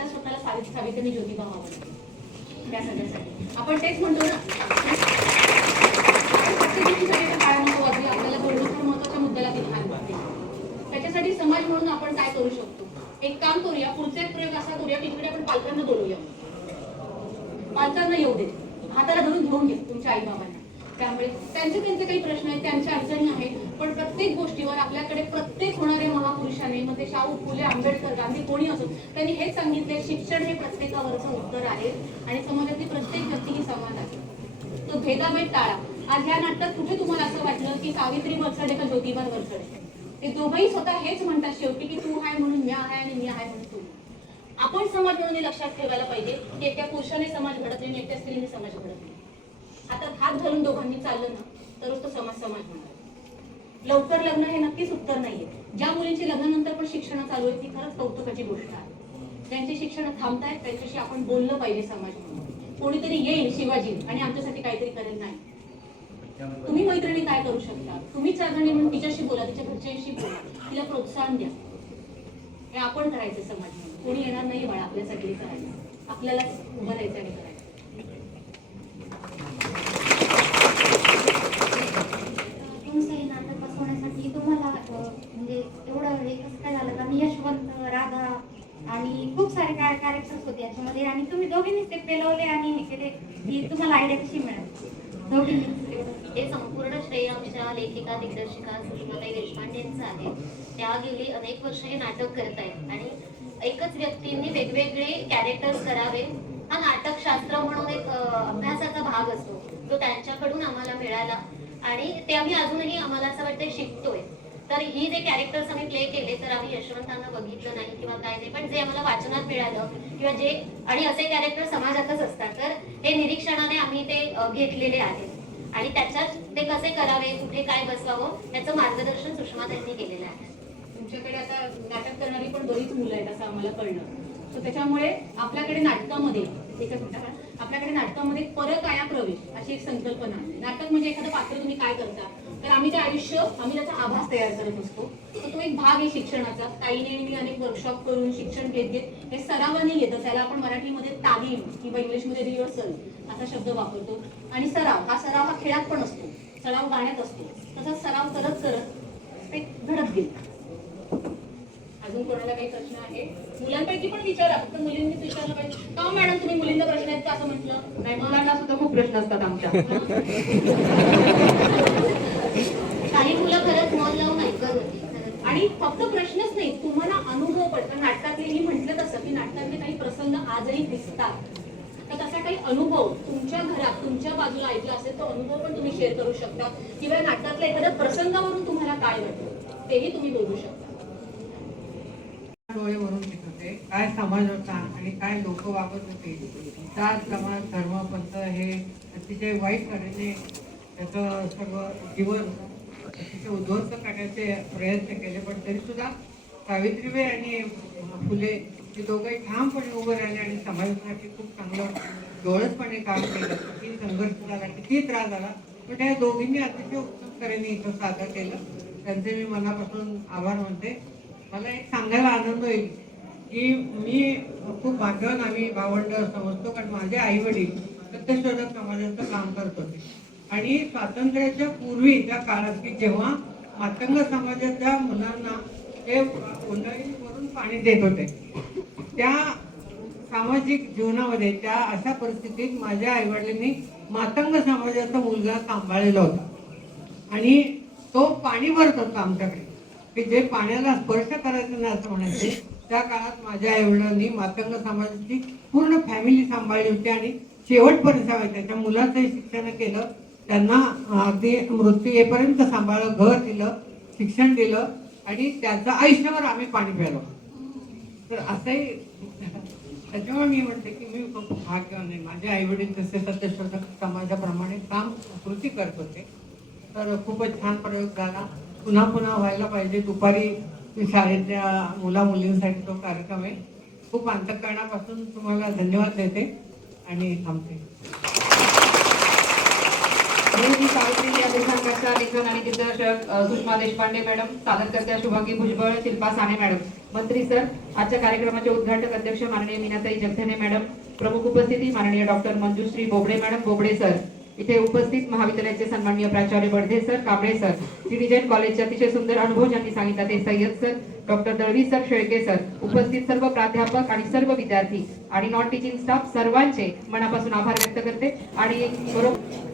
स्वतःला सावित्री ज्योतिबा व्हावं. त्या सगळ्यासाठी आपण तेच म्हणतो ना. आपल्याला बोलणं फार महत्वाच्या मुद्द्याला तिथे हात मारते. त्याच्यासाठी समाज म्हणून आपण काय करू शकतो? एक काम करूया. पुढचा एक प्रयोग असा करूया की तिकडे आपण पालकांना बोलवूया. पालकांना येऊ दे, हाताला धरून घेऊन घ्या तुमच्या आई बाबांना. त्यामुळे त्यांचे काही प्रश्न आहेत, त्यांच्या अडचणी आहेत. पण प्रत्येक गोष्टीवर आपल्याकडे प्रत्येक होणाऱ्या महापुरुषाने, मग ते शाहू फुले, आंबेडकर, गांधी कोणी असो, त्यांनी हेच सांगितले, शिक्षण हे प्रत्येकावरचं उत्तर आहे आणि समाजातली प्रत्येक व्यक्ती ही समान आहे. तो भेदाभेद टाळा. आज ह्या नाटकात कुठे तुम्हाला असं वाटलं की सावित्री वरचढे का ज्योतिबा वरचढे? ते दोघंही स्वतः हेच म्हणतात शेवटी की तू आहे म्हणून मी आहे आणि मी आहे म्हणून तू. आपण समाज म्हणून हे लक्षात ठेवायला पाहिजे की एकट्या पुरुषाने समाज घडत नाही, एकट्या स्त्रीने समाज घडत नाही. हातात हात घालून दोघांनी चाललं ना तरच तो समाज होणार. लवकर लग्न हे नक्कीच उत्तर नाहीये. ज्या मुलींची लग्नानंतर पण शिक्षण चालू आहे ती खरंच कौतुकाची गोष्ट आहे. ज्यांची शिक्षण थांबतायत त्यांच्याशी आपण बोललं पाहिजे समाज म्हणून. कोणीतरी येईल शिवाजी आणि आमच्यासाठी काहीतरी करेल नाही. तुम्ही मैत्रिणी काय करू शकता? तुम्ही 4 जणी म्हणून तिच्याशी बोला, तिच्या घरच्यांशी बोला, तिला प्रोत्साहन द्या. हे आपण करायचं समाज म्हणून. कोणी येणार नाही बाळा आपल्यासाठी करायचं. आपल्यालाच उभं राहायचं आणि करायचं. तुमचं हे नाटक बसवण्यासाठी तुम्हाला म्हणजे एवढं हे कसं काय झालं? कारण यशवंत, राधा आणि खूप सारे कॅरेक्टर्स होते याच्यामध्ये आणि तुम्ही दोघींनीच ते पेलवले आणि हे केले, की तुम्हाला आयडिया कशी मिळाली दोघींनी? हे संपूर्ण श्रेय आमच्या लेखिका दिग्दर्शिका सुषमाताई देशपांडेंचं आहे. त्या गेली अनेक वर्ष हे नाटक करत आहेत आणि एकच व्यक्तींनी वेगवेगळे कॅरेक्टर्स करावे हा नाटकशास्त्र म्हणून एक अभ्यासाचा भाग असतो जो त्यांच्याकडून आम्हाला मिळाला आणि ते आम्ही अजूनही आम्हाला असं वाटतं शिकतोय. तर ही जे कॅरेक्टर्स आम्ही प्ले केले तर आम्ही यशवंतांना बघितलं नाही किंवा काय नाही, पण जे आम्हाला वाचनात मिळालं किंवा जे आणि असे कॅरेक्टर समाजातच असतात तर हे निरीक्षणाने आम्ही ते घेतलेले आहेत आणि त्याच्यात ते कसे करावे, कुठे काय बसवावं याचं मार्गदर्शन सुषमाताईंनी केलेलं आहे. तुमच्याकडे आता नाटक करणारी पण बरीच मुलं आहेत असं आम्हाला कळलं. तर त्याच्यामुळे आपल्याकडे नाटकामध्ये एकच मिनिट हा, आपल्याकडे नाटकामध्ये परकाया प्रवेश अशी एक संकल्पना आहे. नाटक म्हणजे एखादं पात्र तुम्ही काय करता तर आम्ही ते आयुष्य आम्ही त्याचा आभास तयार करत असतो. तर तो एक भाग आहे शिक्षणाचा. ताईने मी अनेक वर्कशॉप करून शिक्षण घेत हे सरावाने येतं. त्याला आपण मराठीमध्ये तालीम किंवा इंग्लिशमध्ये रिहर्सल असा शब्द वापरतो. आणि सराव हा खेळात पण असतो, सराव गाण्यात असतो. तसा सराव करत करत ते घडत गेलं. अजून कोणाला काही प्रश्न आहे? मुलांपैकी पण विचारा, फक्त मुलींनीच विचारलं पाहिजे. का मॅडम तुम्ही मुलींना प्रश्न आहेत का असं म्हटलं? नाही, मुलांना सुद्धा खूप प्रश्न असतात आमच्या. काही मुलं खरंच मन लावून ऐकत होती. आणि फक्त प्रश्नच नाही, तुम्हाला अनुभव पडतो. नाटकातले मी म्हटलं तसं की नाटकातले काही प्रसंग आजही दिसतात. तर तसा काही अनुभव तुमच्या घरात तुमच्या बाजूला ऐकला असेल तो अनुभव पण तुम्ही शेअर करू शकता किंवा नाटकातल्या एखाद्या प्रसंगावरून तुम्हाला काय वाटतं तेही तुम्ही बोलू शकता. डोळे भरून येत होते, काय समाज होता आणि काय लोक वागत होते. जात समाज धर्म पंथ हे अतिशय वाईट तऱ्हेने त्याचं सर्व जीवन अतिशय उद्ध्वस्त करण्याचे प्रयत्न केले. पण तरी सुद्धा सावित्रीबाई आणि फुले हे दोघंही ठामपणे उभे राहिले आणि समाजासाठी खूप चांगलं डोळसपणे काम केलं. किती संघर्ष झाला, किती त्रास झाला, पण त्या दोघींनी अतिशय उत्तम तऱ्हेने इथं सादर केलं. त्यांचे मी मनापासून आभार मानते. मला एक सांगायला आनंद होईल की मी खूप भाग्यवान आम्ही भावंड समजतो, कारण माझे आई वडील सत्यशोधक समाजाचं काम करत होते आणि स्वातंत्र्याच्या पूर्वी त्या काळात की जेव्हा मातंग समाजाच्या मुलांना ते उन्हाळीवरून पाणी देत होते, त्या सामाजिक जीवनामध्ये त्या अशा परिस्थितीत माझ्या आई वडिलांनी मातंग समाजाचा मुलगा सांभाळलेला होता आणि तो पाणी भरत होता आमच्याकडे की जे पाण्याला स्पर्श करायचं नाही असं म्हणायचे. त्या काळात माझ्या आईवडिलांनी मातंग समाजाची पूर्ण फॅमिली सांभाळली होती आणि शेवटपर्यंत त्याच्या मुलाचंही शिक्षण केलं, त्यांना अगदी मृत्यू येईपर्यंत सांभाळलं, घर दिलं, शिक्षण दिलं आणि त्याचं आयुष्यभर आम्ही पाणी प्यायलो. तर असंही त्याच्यामुळे मी म्हणते की मी खूप भाग्यवान आहे. माझे आई वडील तसे सत्यशोधक समाजाप्रमाणे काम कृती करत होते. तर खूपच छान प्रयोग झाला. पुन्हा पुन्हा व्हायला पाहिजे. दुपारी शाळेतल्या मुला मुलींसाठी तो कार्यक्रम आहे. खूप अंतःकरणापासून तुम्हाला धन्यवाद देते आणि थांबते. सावित्री या दिवसांच्या लेखन आणि दिग्दर्शक सुषमा देशपांडे मॅडम, सादरकर्त्या शुभांगी भुजबळ, शिल्पा साने मॅडम, मंत्री सर, आजच्या कार्यक्रमाचे उद्घाटक अध्यक्ष माननीय मीनाताई जगधने मॅडम, प्रमुख उपस्थिती माननीय doctor Manjushri Bobde madam, Bobde sir, इथे उपस्थित महाविद्यालयाचे सन्माननीय प्राचार्य Badadhe sir, Kamble sir, design कॉलेजचे अतिशय सुंदर अनुभव ज्यांनी सांगितला ते Sayyad sir, doctor Dalvi sir, Shelke sir, उपस्थित सर्व प्राध्यापक आणि सर्व विद्यार्थी आणि नॉन टीचिंग स्टाफ सर्वांचे मनापासून आभार व्यक्त करते. आणि बरोबर